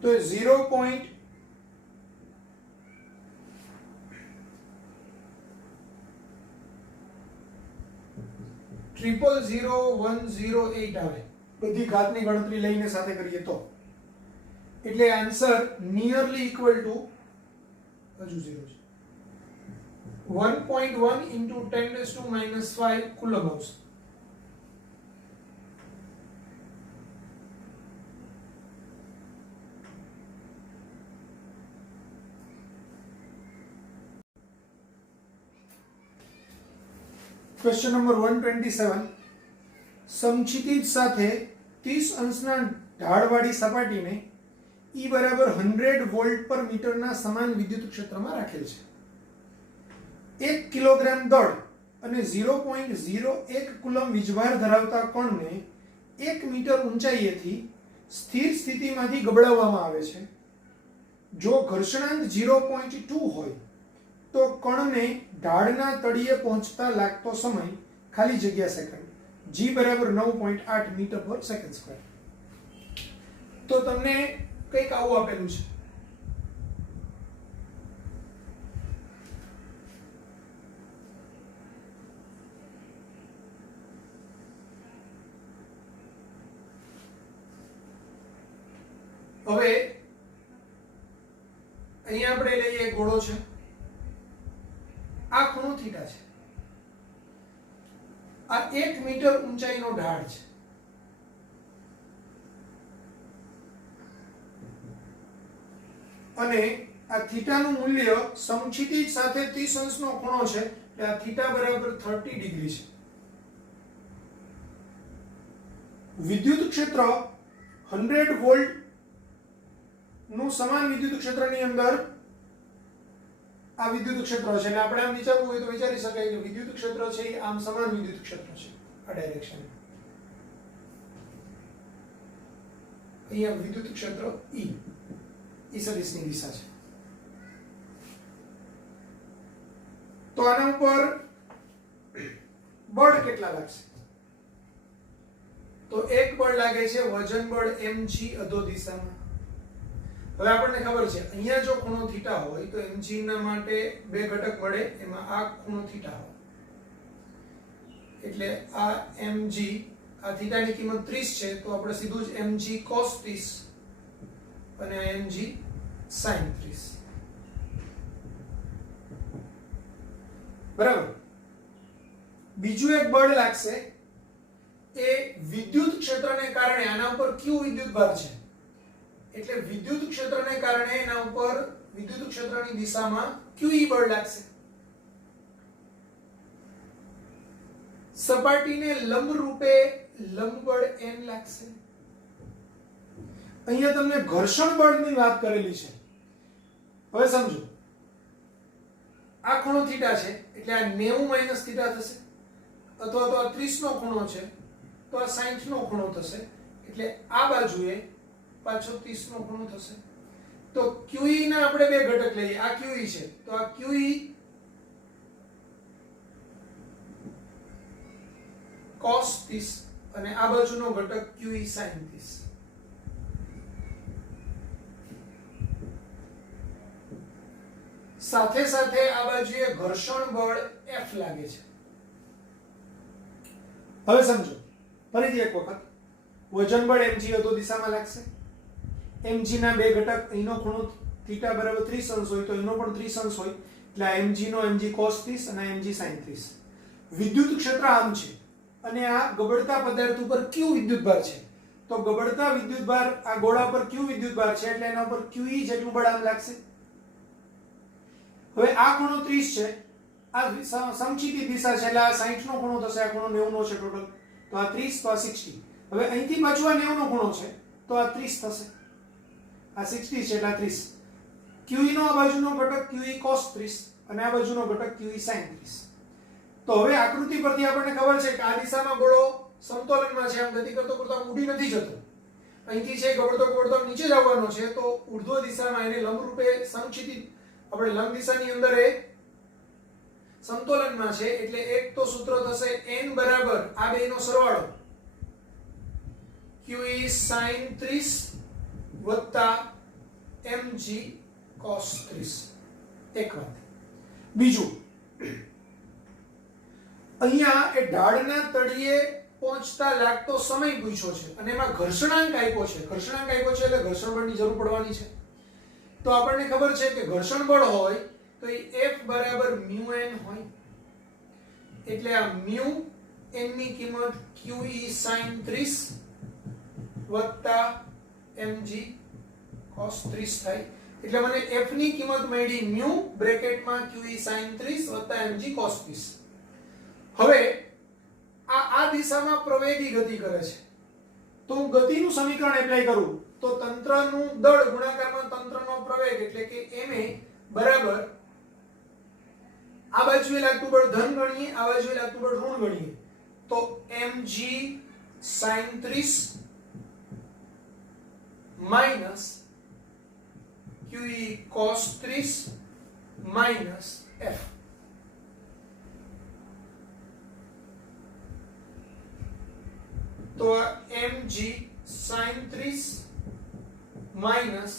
તો 0.000108 આવે બધી ઘાતની ગણતરી લઈને સાથે કરીએ તો એટલે આન્સર નિયરલી ઇક્વલ ટુ હજુ 0 છે 1.1 into 10⁻⁻5 કુલમ આવશે. ક્વેશ્ચન નંબર 127 સમક્ષિતિજ સાથે 30 અંશના ઢાળવાળી સપાટીને E બરાબર 100 વોલ્ટ પર મીટરના સમાન વિદ્યુત ક્ષેત્રમાં રાખેલ છે. 1 કિલોગ્રામ દળ અને 0.01 કુલમ વીજભાર ધરાવતા કણને 1 મીટર ઊંચાઈએથી સ્થિર સ્થિતિમાંથી ગબડાવવામાં આવે છે. જો ઘર્ષણાંક 0.2 હોય તો કણને ઢાળના તળિયે પહોંચતા લાગતો સમય ખાલી જગ્યા સેકન્ડ g બરાબર 9.8 મીટર પર સેકન્ડ સ્ક્વેર. તો તમને કંઈક આવું આપેલું છે. હવે અહીંયા આપણે લઈએ ગોળો છે, આ ખૂણો થીટા છે, આ 1 મીટર ઊંચાઈનો ઢાળ છે, અને આ થીટાનું મૂલ્ય સમક્ષિતિજ સાથે 30 અંશનો ખૂણો છે, એટલે આ થીટા બરાબર 30 ડિગ્રી છે. વિદ્યુત ક્ષેત્ર 100 વોલ્ટ નું સમાન વિદ્યુત ક્ષેત્રની અંદર આ વિદ્યુત ક્ષેત્ર છે, એટલે આપણે આમ વિચારવું હોય તો વિચારી શકાય કે વિદ્યુત ક્ષેત્ર છે એ આમ સમાન વિદ્યુત ક્ષેત્ર છે આ ડાયરેક્શન. અહીંયા વિદ્યુત ક્ષેત્ર E સદિશની દિશા છે. તો આના ઉપર બળ કેટલા લાગશે? તો એક બળ લાગે છે વજન બળ mg અધો દિશામાં. હવે આપણને ખબર છે અહીંયા જો ખૂણો થીટા હોય તો mg ના માટે બે ઘટક મળે, એમાં આ ખૂણો થીટા હોય એટલે આ mg, આ થીટાની કિંમત 30 છે તો આપણે સીધું જ mg cos 30 અને આ mg sin 30. બરાબર. બીજું એક બળ લાગશે એ વિદ્યુત ક્ષેત્રને કારણે, આના ઉપર q વિદ્યુત ભાર છે એટલે વિદ્યુત ક્ષેત્રને કારણે એના ઉપર વિદ્યુત ક્ષેત્રની દિશામાં qe બળ લાગશે. સપાટીને લંબ રૂપે લંબ બળ n લાગશે. અહીંયા તમને ઘર્ષણ બળની વાત કરેલી છે. હવે સમજો, આ ખૂણો થીટા છે એટલે આ 90 માઈનસ થીટા થશે, અથવા તો આ 30 નો ખૂણો છે તો આ 60 નો ખૂણો થશે, એટલે આ બાજુએ પાછો 30 નો ખૂણો થશે. તો QE ના આપણે બે ઘટક લઈએ, આ QE છે તો આ QE cos 30 અને આ બાજુનો ઘટક QE sin 30. સાથે સાથે આ બાજુએ ઘર્ષણ બળ F લાગે છે. હવે સમજો ફરીથી એક વખત, વજન બળ mg અધો દિશામાં લાગશે. mg ના બે ઘટક, અહીંનો ખૂણો થીટા બરાબર 30 અંશ હોય તો એનો પણ 30 અંશ હોય એટલે આ mg નો mg cos 30 અને mg sin 30. વિદ્યુત ક્ષેત્ર આમ છે અને આ ગબડતા પદાર્થ ઉપર q વિદ્યુત ભાર છે, તો ગબડતા વિદ્યુત ભાર આ ગોળા પર q વિદ્યુત ભાર છે એટલે એના ઉપર qe જેટલું બળ આમ લાગશે. હવે આ ખૂણો 30 છે, આ સમક્ષિતિજ દિશા છે એટલે આ 60 નો ખૂણો થશે, આ ખૂણો 90 નો છે ટોટલ, તો આ 30 તો આ 60. હવે અહીંથી પાછું આ 90 નો ખૂણો છે તો આ 30 થશે, આ 60 છે એટલે આ 30. QE નો આ બાજુનો ઘટક QE cos 30 અને આ બાજુનો ઘટક QE sin 30. તો હવે આકૃતિ પરથી આપણને ખબર છે કે આ દિશામાં ગોળો સમતોલનમાં છે, આમ ગતિ કરતો કરતો આમ ઉડી નથી જતો, અહીંથી છે ગબડતો ગબડતો નીચે જ આવવાનો છે, તો ઊર્ધ્વ દિશામાં એને લંબ રૂપે સમક્ષિતિજ, આપણે લંબ દિશાની અંદર એ સમતોલનમાં છે એટલે એક તો સૂત્ર થશે n બરાબર આ બેનો સરવાળો QE sin 30 વત્તા mg cos 30. એક વાત. બીજું, અહીંયા એ ઢાળના તળિયે પહોંચતા લાગતો સમય પૂછ્યો છે અને એમાં ઘર્ષણાંક આપ્યો છે. ઘર્ષણાંક આપ્યો છે એટલે ઘર્ષણ બળની જરૂર પડવાની છે. તો આપણને ખબર છે કે ઘર્ષણ બળ હોય તો એ F બરાબર μn હોય, એટલે આ μ n ની કિંમત QE sin 30 વત્તા mg cos 30 થાય. એટલે મને F ની કિંમત મળી μ બ્રેકેટમાં QE sin 30 વત્તા mg cos 30. હવે આ દિશામાં પ્રવેગી ગતિ કરે છે તો હું ગતિનું સમીકરણ એપ્લાય કરું તો તંત્રનું દળ ગુણાકારમાં તંત્રનો પ્રવેગ એટલે કે ma બરાબર આ બાજુએ લાગતું બળ ધન ગણીએ, આ બાજુએ લાગતું બળ ઋણ ગણીએ તો mg sin 30 minus QE cos 30 minus F. तो mg sin 30 minus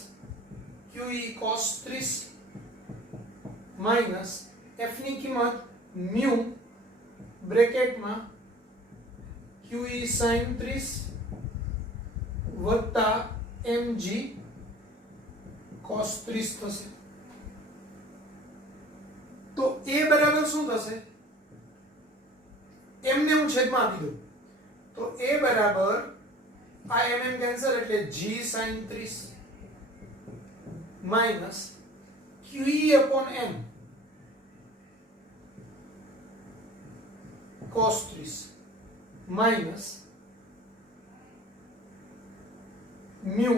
QE cos 30 minus F ની કિંમત μ બ્રેકેટમાં QE sin 30 વત્તા mg cos 30 થશે. તો a બરાબર શું થશે? એમને હું છેદમાં આપી દઉં તો a બરાબર આ mm કેન્સલ એટલે g sin 30 minus qe upon m cos 30 minus mu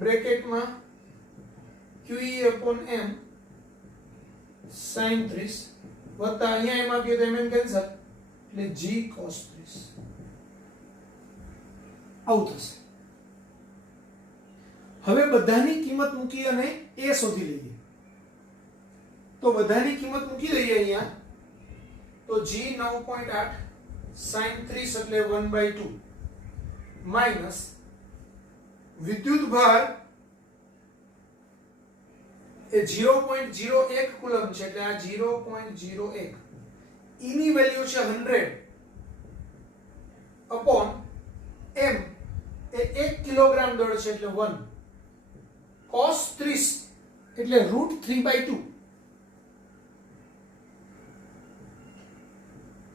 બ્રેકેટમાં qe upon m sin 30 વત્તા અહીંયા એમ આપ્યું તો mm કેન્સલ એટલે g cos 30 આવું થશે. હવે બધાની કિંમત મૂકી અને a શોધી લઈએ. તો બધાની કિંમત મૂકી દઈએ અહીંયા તો g 9.8 sin 30 એટલે 1/2 માઈનસ વિદ્યુત ભાર એ 0.01 કુલમ છે એટલે આ 0.01 e ની વેલ્યુ છે 100 અપોન m એ 1 કિલોગ્રામ દળ છે એટલે 1 cos 30 એટલે √3/2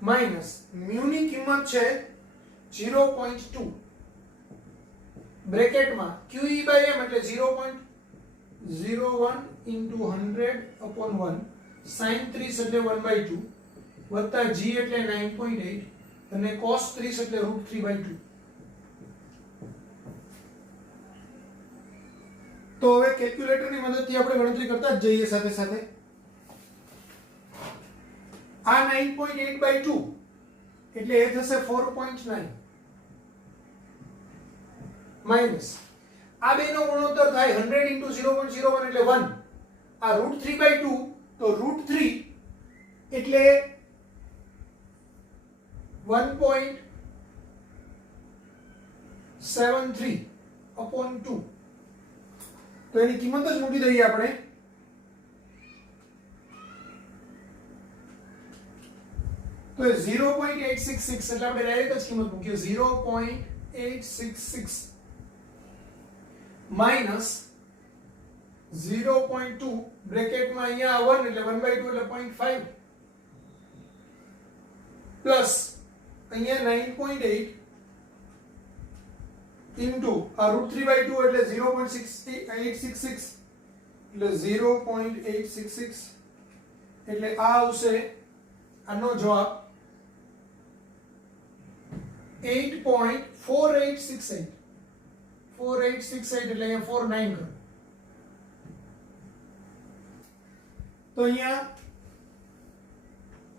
માઈનસ mu ની કિંમત છે 0.2 બ્રેકેટમાં qe/m એટલે 0.01 into 100 upon 1 sin 30 એટલે 1/2 વત્તા g એટલે 9.8 અને cos 30 એટલે √3/2. તો હવે કેલ્ક્યુલેટરની મદદથી આપણે ગણતરી કરતા જ જઈએ સાથે સાથે. આ 9.8/2 એટલે એ થશે 4.9 માઈનસ આ બેનો ગુણોત્તર થાય 100 into 0.01 એટલે 1 આ √3/2 તો √3 એટલે 1.73 upon 2 તો એની કિંમત જ મૂકી દઈએ આપણે તો 0.866 એટલે આપણે ડાયરેક્ટ જ કિંમત મૂકીએ 0.866 માઈનસ 0.2 બ્રેકેટમાં અહીંયા 1 એટલે 1/2 એટલે 0.5 પ્લસ અહીંયા 9.8 ઇન્ટુ આ √3/2 એટલે 0.866 એટલે 0.866 એટલે આ આવશે આનો જવાબ 8.4868 4868 એટલે અહીંયા 49 કરો તો અહીંયા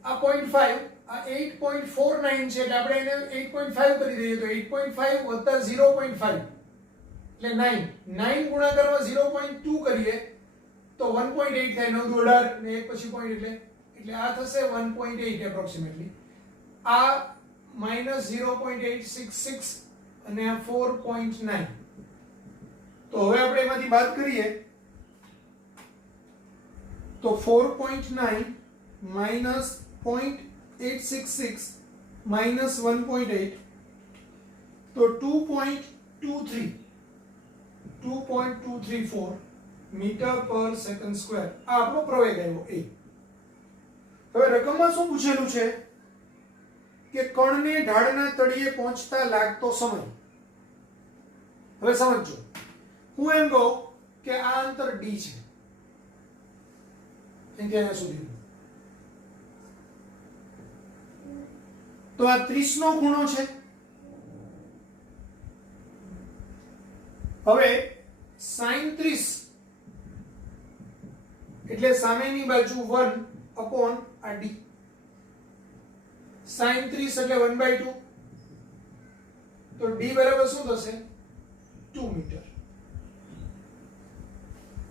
આ 0.5 આ 8.49 છે એટલે આપણે એને 8.5 કરી દઈએ તો 8.5 વત્તા 0.5 એટલે 9 9 ગુણાકારમાં 0.2 કરીએ તો 1.8 થાય 9 દુ 18 ને એક પછી પોઈન્ટ એટલે આ થશે 1.8 એપ્રોક્સિમેટલી આ -0.866 અને આ 4.9 તો હવે આપણે એમાંથી બાદ કરીએ તો 4.9 minus 0.866 minus 1.8 તો 2.234 મીટર પર સેકન્ડ સ્ક્વેર આ આપણો પ્રવેગ આવ્યો એ. હવે રકમમાં શું પૂછેલું છે કે કણને ઢાળના તળિયે પહોંચતા લાગતો સમય. હવે સમજો હું એમ કહું કે આ અંતર d છે અહીંયા સુધી તો આ 30 નો ખૂણો છે. હવે sin 30 એટલે સામેની બાજુ 1 upon આ d sin 30 એટલે 1/2 તો d બરાબર શું થશે 2 મીટર.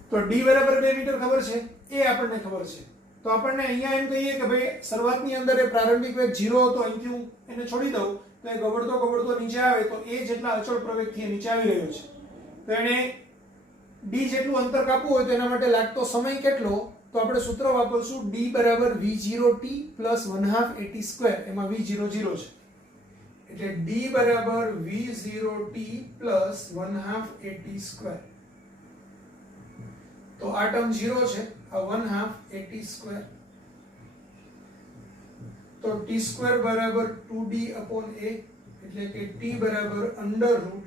તો d બરાબર 2 મીટર ખબર છે એ આપણને ખબર છે તો આપણને અહીંયા એમ કહીએ કે ભાઈ શરૂઆતની અંદર એ પ્રારંભિક વેગ 0 હતો અહીંથી હું એને છોડી દઉં તો એ ગબડતો નીચે આવે તો એ જેટલા અચળ પ્રવેગથી નીચે આવી રહ્યો છે તો એને d જેટલું અંતર કાપવું હોય તો એના માટે લાગતો સમય કેટલો તો આપણે સૂત્ર વાપરશું d બરાબર v0t પ્લસ 1/2 at² એમાં v0 0 છે એટલે d બરાબર v0t પ્લસ 1/2 at². તો આ ટર્મ 0 છે, આ 1/2 a t સ્ક્વેર, તો t સ્ક્વેર બરાબર 2d upon a, એટલે કે t બરાબર under route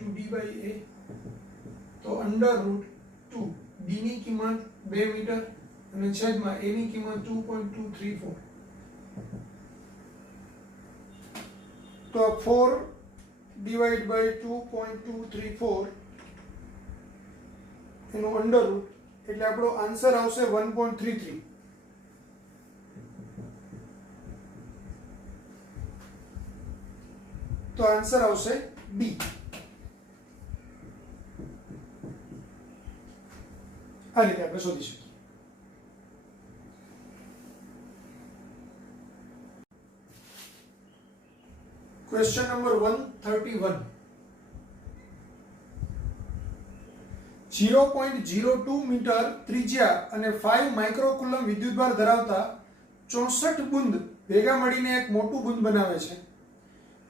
2d by a, તો અંડર રૂટ 2, d ની કિંમત 2 મીટર અને છેદમાં a ની કિંમત 2.234, તો 4 divided by 2.234 એનો અંડર રૂટ, એટલે આપણો આન્સર આવશે 1.33. તો આન્સર આવશે બી. આ રીતે આપણે શોધી શકીએ. Question number 131. 0.02 મીટર ત્રિજ્યા અને 5 માઇક્રોકુલમ વિદ્યુતભાર ધરાવતા 64 બુંદ ભેગા મળીને એક મોટું બુંદ બનાવે છે.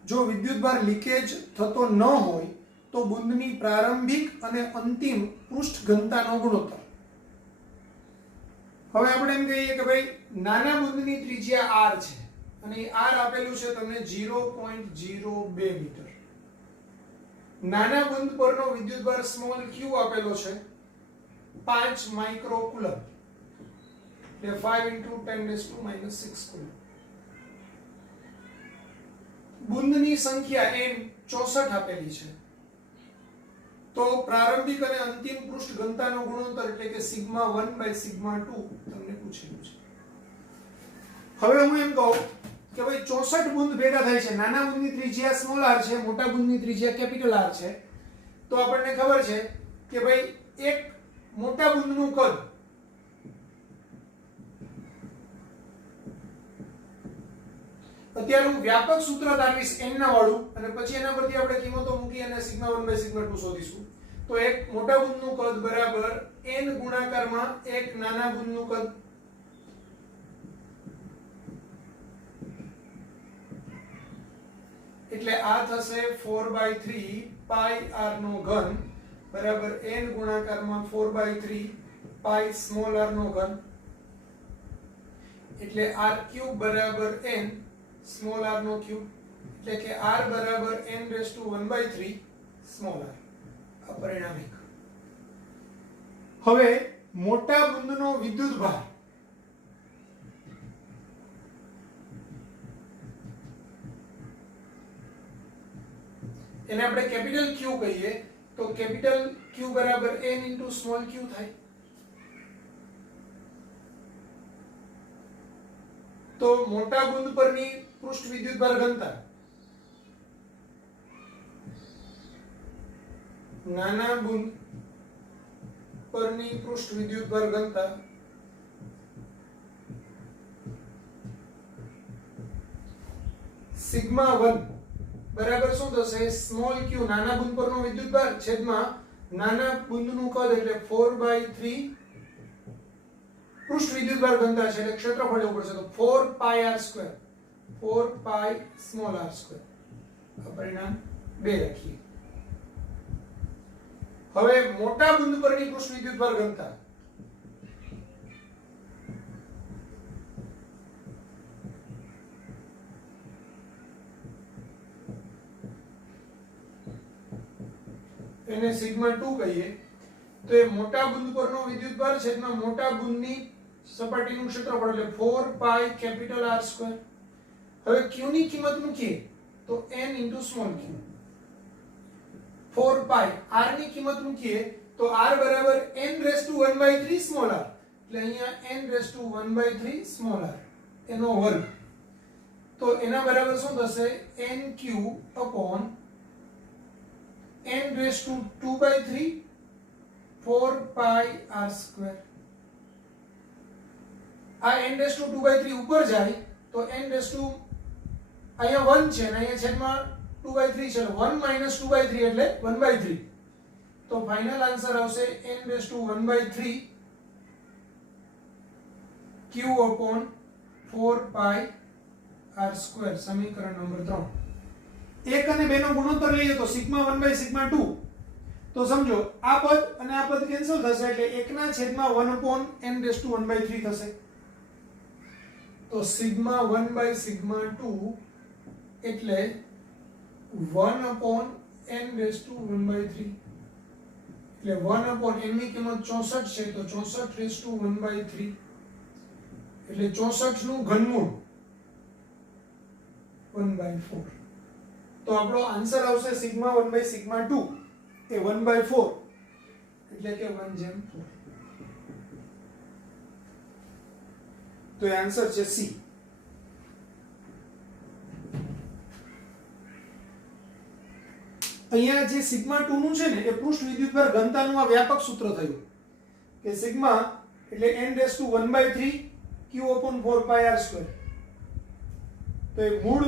જો વિદ્યુતભાર લીકેજ થતો ન હોય તો બુંદની પ્રારંભિક અને અંતિમ પૃષ્ઠ ઘનતાનો ગુણોત્તર. હવે આપણે એમ કહીએ કે ભાઈ નાના બુંદની ત્રિજ્યા r છે અને r આપેલું છે તમને 0.02 મીટર. નાના બુંદ પરનો વિદ્યુતભાર સ્મોલ q આપેલો છે 5 માઇક્રોકુલમ, એટલે 5 × 10⁻⁻6 કુલમ. બુંદની સંખ્યા n 64 આપેલી છે, તો પ્રારંભિક અને અંતિમ પૃષ્ઠ ઘનતાનો ગુણોત્તર એટલે કે σ1/σ2 તમને પૂછેલું છે. હવે હું એમ કહું કે ભાઈ 64 બુંદ ભેગા થાય છે, નાના બુંદની ત્રિજ્યા સ્મોલ r છે, મોટા બુંદની ત્રિજ્યા કેપિટલ R છે, તો આપણને ખબર છે કે ભાઈ એક મોટા બુંદનું કદ અત્યારે હું વ્યાપક સૂત્ર તારવીશ n ના વાળું અને પછી એના પરથી આપણે કિંમતો મૂકી અને σ1/σ2 શોધીશું. તો એક મોટા બુંદનું કદ બરાબર n ગુણાકારમાં એક નાના બુંદનું કદ, એટલે આ થશે 4/3 પાઈ r નો ઘન બરાબર n ગુણાકારમાં 4/3 પાઈ સ્મોલ r નો ઘન, એટલે r³ બરાબર n સ્મોલ r નો ક્યુબ, એટલે કે r બરાબર n⁻⁴ સ્મોલ r. આ પરિણામિક. હવે મોટા બુંદનો વિદ્યુતભાર એને આપણે કેપિટલ Q કહીએ, તો કેપિટલ Q બરાબર n * સ્મોલ q થાય. તો મોટા બુંદ પરની પૃષ્ઠ વિદ્યુતભાર ઘનતા નાના બુંદ પરની પૃષ્ઠ વિદ્યુતભાર ઘનતા σ1 બરાબર શું થશે, સ્મોલ q નાના બુંદ પરનો વિદ્યુતભાર છેદમાં નાના બુંદનું કદ એટલે 4/3 પૃષ્ઠ વિદ્યુતભાર ઘનતા છે એટલે ક્ષેત્રફળ લેવું પડશે, તો 4πr², 4π સ્મોલ r². આ પરિણામ 2 લખીએ. હવે મોટા બુંદ પરની પૃષ્ઠ વિદ્યુતભાર ઘનતા એને σ2 કહીએ, તો એ મોટા બુંદ પરનો વિદ્યુતભાર છેદમાં મોટા બુંદની સપાટીનું ક્ષેત્રફળ એટલે 4π કેપિટલ R². હવે q ની કિંમત મૂકીએ તો n * સ્મોલ q, 4π r ની કિંમત મૂકીએ તો r બરાબર n⁻⁴ સ્મોલ r, એટલે અહીંયા n⁻⁴ સ્મોલ r એનો વર્ગ, તો એના બરાબર શું થશે, nq upon n⁻²/3 4π r². આ n⁻²/3 ઉપર જાય તો n અહીંયા 1 છે અને અહીંયા છેદમાં 2/3 છે, 1 - 2/3 એટલે 1/3. તો ફાઇનલ આન્સર આવશે n⁻⁴ q upon 4π r². સમીકરણ નંબર 3. 1 અને 2 નો ગુણોત્તર લઈએ તો σ1/σ2 તો સમજો આ પદ અને આ પદ કેન્સલ થશે એટલે 1/1/n/1/3 થશે. તો સિગ્મા 1/σ2 એટલે 1/n/1/3 એટલે 1/n ની કિંમત 64 છે તો 64/1/3 એટલે 64 નું ઘનમૂળ 1/4. તો આપણો આન્સર આવશે સિગ્મા 1/σ2 એ 1/4 એટલે કે 1/4. તો એ આન્સર છે સી. અહીંયા જે સિગ્મા 2 નું છે ને એ પૃષ્ઠ વિદ્યુતભાર ઘનતાનું આ વ્યાપક સૂત્ર થયું કે સિગ્મા એટલે n/1/3 q/4πr². તો એ મૂળ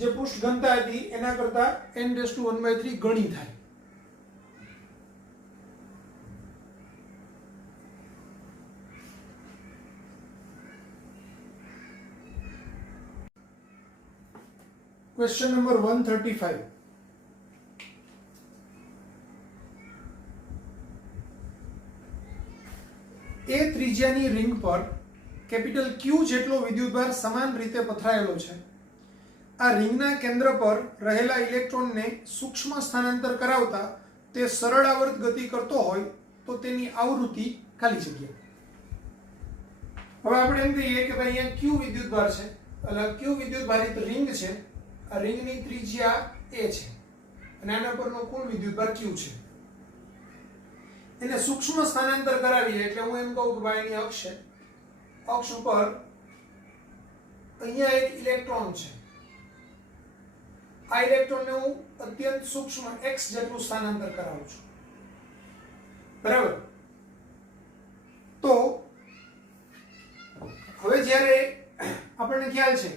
જે પૃષ્ઠ ઘનતા હતી એના કરતા n/1/3 ગણી થાય. Question number 135. એ ત્રિજ્યાની રિંગ પર કેપિટલ Q જેટલો વિદ્યુતભાર સમાન રીતે પથરાયેલો છે. આ રિંગના કેન્દ્ર પર રહેલા ઇલેક્ટ્રોનને સૂક્ષ્મ સ્થાનાંતર કરાવતા તે સરળ આવર્ત ગતિ કરતો હોય તો તેની આવૃત્તિ ખાલી જગ્યા. હવે આપણે એમ કહીએ કે ભાઈ અહીંયા Q વિદ્યુતભાર છે એટલે Q વિદ્યુતભારિત રિંગ છે. આ રિંગની ત્રિજ્યા a છે અને આના પરનો કુલ વિદ્યુતભાર Q છે. એને સૂક્ષ્મ સ્થાનાંતર કરાવીએ એટલે હું એમ કહું કે ભાઈ એની અક્ષ છે. અક્ષ ઉપર અહીંયા એક ઇલેક્ટ્રોન છે. આ ઇલેક્ટ્રોનને હું અત્યંત સૂક્ષ્મ x જેટલું સ્થાનાંતર કરાવું છું. બરાબર. તો હવે જ્યારે આપણને ખ્યાલ છે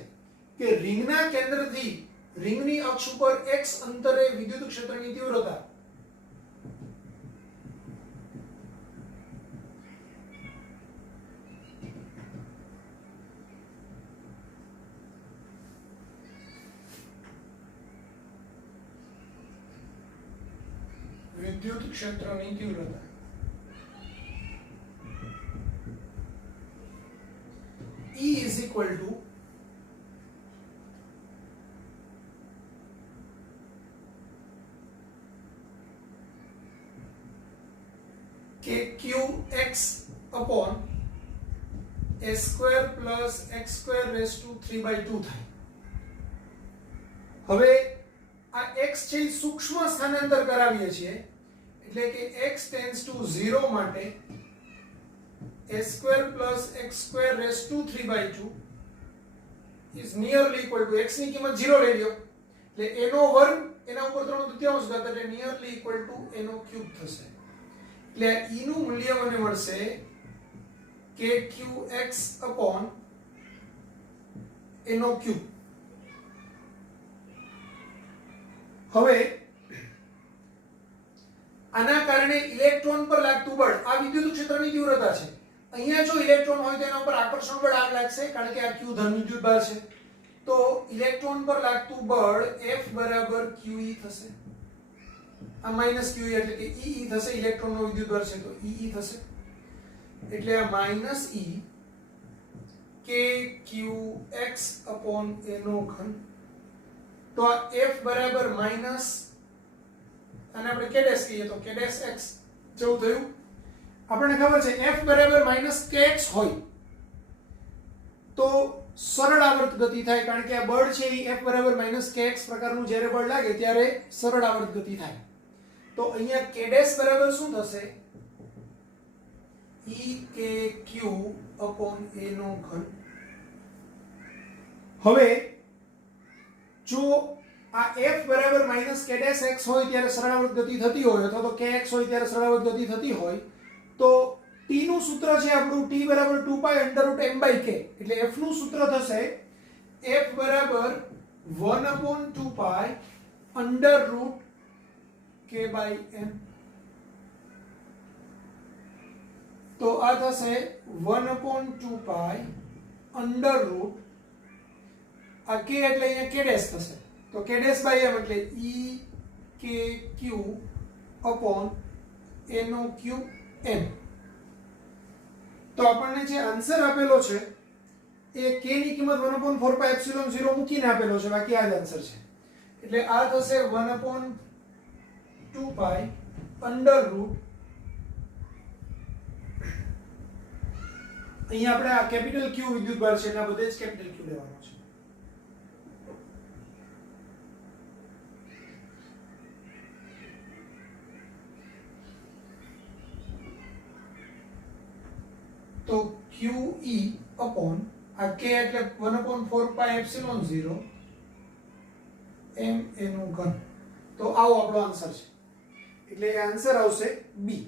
કે રિંગના કેન્દ્રથી રિંગની અક્ષ ઉપર x અંતરે વિદ્યુત ક્ષેત્રની તીવ્રતા વિદ્યુત ક્ષેત્રની તીવ્રતા E is equal to kqx upon a square plus x square raised to 3/2 થાય. હવે આ x છે સૂક્ષ્મ સ્થાનાંતર કરાવીએ છીએ એટલે કે x tends to 0 માટે a square plus x square raised to 3/2 is nearly equal to x ની કિંમત 0 લઈ લ્યો એટલે a નો વર્ગ એના ઉપર 3/2 ઘાત એટલે nearly equal to a નો ક્યુબ થશે. એટલે e નું મૂલ્ય મને મળશે kqx upon a નો ક્યુબ. હવે આના કારણે ઇલેક્ટ્રોન પર લાગતું બળ આ વિદ્યુત ક્ષેત્રની તીવ્રતા છે. અહીંયા જો ઇલેક્ટ્રોન હોય તો એના ઉપર આકર્ષણ બળ આમ લાગશે કારણ કે આ q ધન વિદ્યુતભાર છે. તો ઇલેક્ટ્રોન પર લાગતું બળ F બરાબર QE થશે. આ માઈનસ QE એટલે કે EE થશે. ઇલેક્ટ્રોનનો વિદ્યુતભાર છે તો EE થશે. એટલે આ minus E kqx upon a નો ઘન. તો આ F બરાબર માઈનસ અને આપણે k ડેશ કહીએ તો k ડેશ x જેવું થયું. આપણને ખબર છે F બરાબર માઈનસ kx હોય તો સરળ આવર્ત ગતિ થાય કારણ કે આ બળ છે એ F બરાબર માઈનસ kx પ્રકારનું જ્યારે બળ લાગે ત્યારે સરળ આવર્ત ગતિ થાય. તો અહીંયા k ડેશ બરાબર શું થશે E kq upon a નો ઘન. હવે જો આ f બરાબર માઈનસ k ડેશ x હોય ત્યારે સરળ આવર્ત ગતિ થતી હોય અથવા તો kx હોય ત્યારે સરળ આવર્ત ગતિ થતી હોય તો t નું સૂત્ર છે આપણું t બરાબર 2 pi √ m/k એટલે f નું સૂત્ર થશે f બરાબર 1/2 pi √ k/m. તો આ થશે 1/2 pi √ આ k એટલે અહીંયા k ડેશ થશે તો k ડેશ બાય m એટલે e k q upon a નો ક્યુબ m. તો આપણને જે આન્સર આપેલો છે એ k ની કિંમત 1/4πε0 મૂકીને આપેલો છે, બાકી આ જ આન્સર છે. એટલે આ થશે 1/2π અંડર રૂટ, અહીંયા આપણે આ કેપિટલ ક્યુ વિદ્યુતભાર છે એટલે આ બધે જ કેપિટલ ક્યુ લેવાનો છે. તો QE अपॉन આ k એટલે 1/4πε0 m a નો ઘન. તો આવો આપણો આન્સર છે, એટલે એ આન્સર આવશે બી.